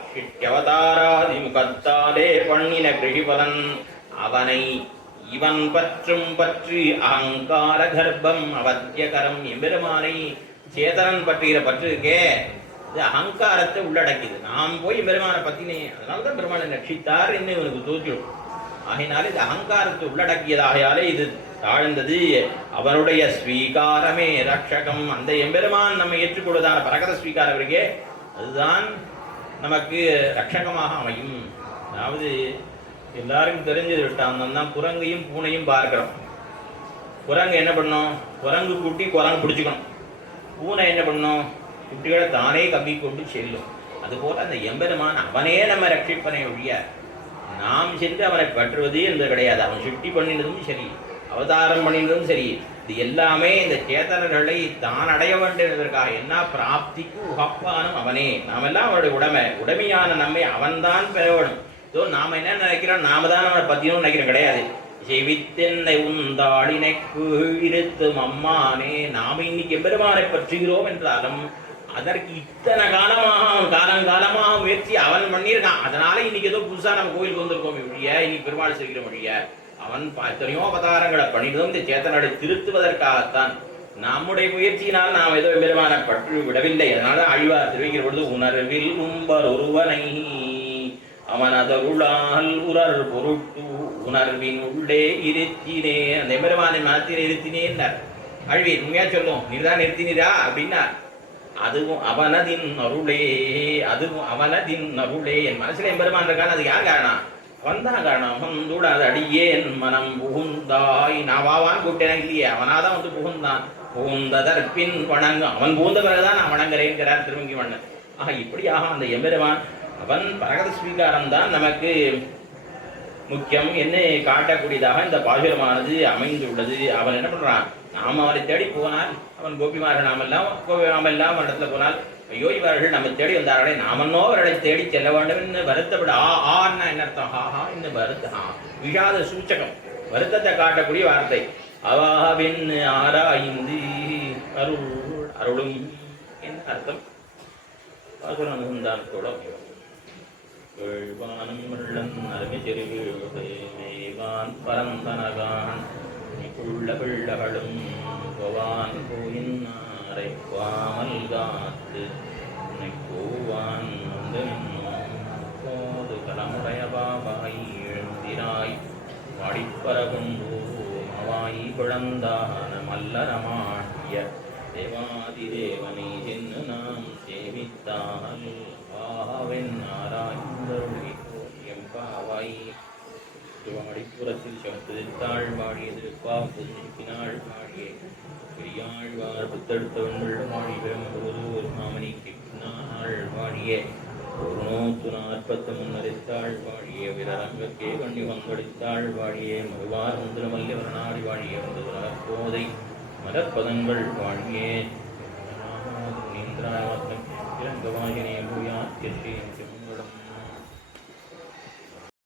அவதாராதி முகத்தாலே பண்ணின கிருஷிபலன் அவனை இவன் பற்றும் பற்றி அகங்கார கர்ப்பம் அவத்தியகரம். எம்பெருமானை சேதனன் பற்றுகிற பற்று இருக்கே, இது அகங்காரத்தை உள்ளடக்கிது. நாம் போய் பெருமானை பத்தினே, அதனால்தான் பெருமானை ரட்சித்தார் என்று இவனுக்கு தோற்றிடும். ஆகையினாலே இது அகங்காரத்தை உள்ளடக்கியதாகையாலே இது தாழ்ந்தது. அவருடைய ஸ்வீகாரமே ரட்சகம். அந்த எம்பெருமான் நம்ம ஏற்றுக்கொள்வதான பரகத ஸ்வீகாரம் இருக்கே, அதுதான் நமக்கு ரட்சகமாக அமையும். அதாவது எல்லாருக்கும் தெரிஞ்சது விட்டான் தான் குரங்கையும் பூனையும் பார்க்கிறோம். குரங்கு என்ன பண்ணும்? குரங்கு குட்டி குரங்கு பிடிச்சிக்கணும். பூனை என்ன பண்ணும்? குட்டிகளை தானே கம்பி கொண்டு செல்லும். அதுபோல அந்த எம்பெருமான் அவனே நம்ம ரட்சிப்பனை ஒழிய நாம் சென்று அவனை பற்றுவது என்பது கிடையாது. அவன் சுட்டி பண்ணினதும் சரி, அவதாரம் பண்ணினதும் சரி, இது எல்லாமே இந்த சேத்தனர்களை தான் அடைய வேண்டும் என்பதற்காக. என்ன பிராப்திக்கு உகப்பானும் அவனே. நாம் எல்லாம் அவனுடைய உடைமையான நம்மை அவன்தான் பெற வேணும். இதோ நாம என்ன நினைக்கிறோம்? நாம தான் அவனை பத்தியும் நினைக்கிறோம் கிடையாது. செவித்தென்னை உந்தாளினை கீழிருத்தும் அம்மானே. நாம இன்னைக்கு எம்பெருமானை பற்றுகிறோம் என்றாலும் அதற்கு இத்தனை காலமாக முயற்சி அவன் பண்ணியிருக்கான். அதனால இன்னைக்கு ஏதோ புதுசா நம்ம கோயிலுக்கு வந்திருக்கோம் ஒழிய, இன்னைக்கு பெருமாள் செய்கிற ஒழிய அவன் எத்தனையோ அவதாரங்களை பண்ணினதும் இந்த சேத்தனரை திருத்துவதற்காகத்தான். நம்முடைய முயற்சியினால் நாம் ஏதோ பெருமானை பற்று விடவில்லை. அதனால ஆழ்வார் தெரிவிக்கிற பொழுது உணர்வில் உம்பர் ஒருவனை அவன் அதருளால் உரர் பொருட்டு உணர்வின் உள்ளே இருத்தினே. அந்த பெருமானை மனத்தில் இருத்தினேன் ஆழ்வீர் உண்மையா சொல்லும். நீர்தான் நிறுத்தினீரா அப்படின்னா அதுவும் அவனதின் அருளே, அதுவும் அவனதின் அருளே. என் மனசுல எம்பெருமான் இருக்கான், அது யார் காரணம்? அவன் தான் காரணம். வந்துட அது அடியேன் மனம் புகுந்தாய். நான் வாவான்னு கூப்பிட்டேன் இல்லையே, அவனாதான் வந்து புகுந்தான். புகுந்ததற்பின் வணங்கும். அவன் புகுந்த பிறகுதான் நான் வணங்குறேன்கிறார் திருமங்கி மன்னன். ஆக இப்படியாக அந்த எம்பெருமான் அவன் பரகத ஸ்வீகாரம் தான் நமக்கு முக்கியம் என்ன காட்டக்கூடியதாக இந்த பாசுரமானது அமைந்துள்ளது. அவன் என்ன பண்றான்? நாம் அவரை தேடி போனால் அவன் கோபிமார்கள் நாமெல்லாம் இடத்துல போனால் ஐயோ இவர்கள் நம்ம தேடி வந்தார்களே, நாமன்னோ அவர்களை தேடி செல்ல வேண்டும் என்று வருத்தப்பட. ஆன்னா என்ன அர்த்தம்? ஹாஹா இந்த வருத்தம் விஷாத சூச்சகம், வருத்தத்தை காட்டக்கூடிய வார்த்தை. அவாவின் ஆராய்ந்து அருளும் என்ன அர்த்தம் பாசுர அனுசந்தானத்தோட வேள்வான் வெள்ளன் அருமை செருவிழ்வான் பரந்தனகான் உள்ள பிள்ளகளும் போவான் கோயின்னாரை வாமல் காத்து உன்னை போவான் வந்து போது கலமுடைய பாபாய் எழுந்திராய் வாடிப்பரகும்போ மவாய் குழந்தான மல்லரமாட்டிய தேவாதிதேவனை சென்று நாம் சேவித்தால் ஆவென் ஆராய்ந்தருளி எம்பாவாய் திருவாடிப்புறத்தில் சமத்துதித்தாள் வாழிய திருப்பாப்புதிப்பினாள் வாழிய பெரியாழ்வார் புத்தெடுத்தவங்கள் வாழி பெரும்போது ஒரு மாமணி கிட்னாள் வாழிய ஒரு 140 முன்னரித்தாள் வாழிய விரரங்கக்கே கண்ணி பங்களித்தாள் வாழிய மறுவார் முந்திரமல்லி வரணாடி வாழிய போதை மலர்பதங்கள் வாழியே நீந்திராத்ம இளங்கவாயினே பூயாத்யஸ்ரீ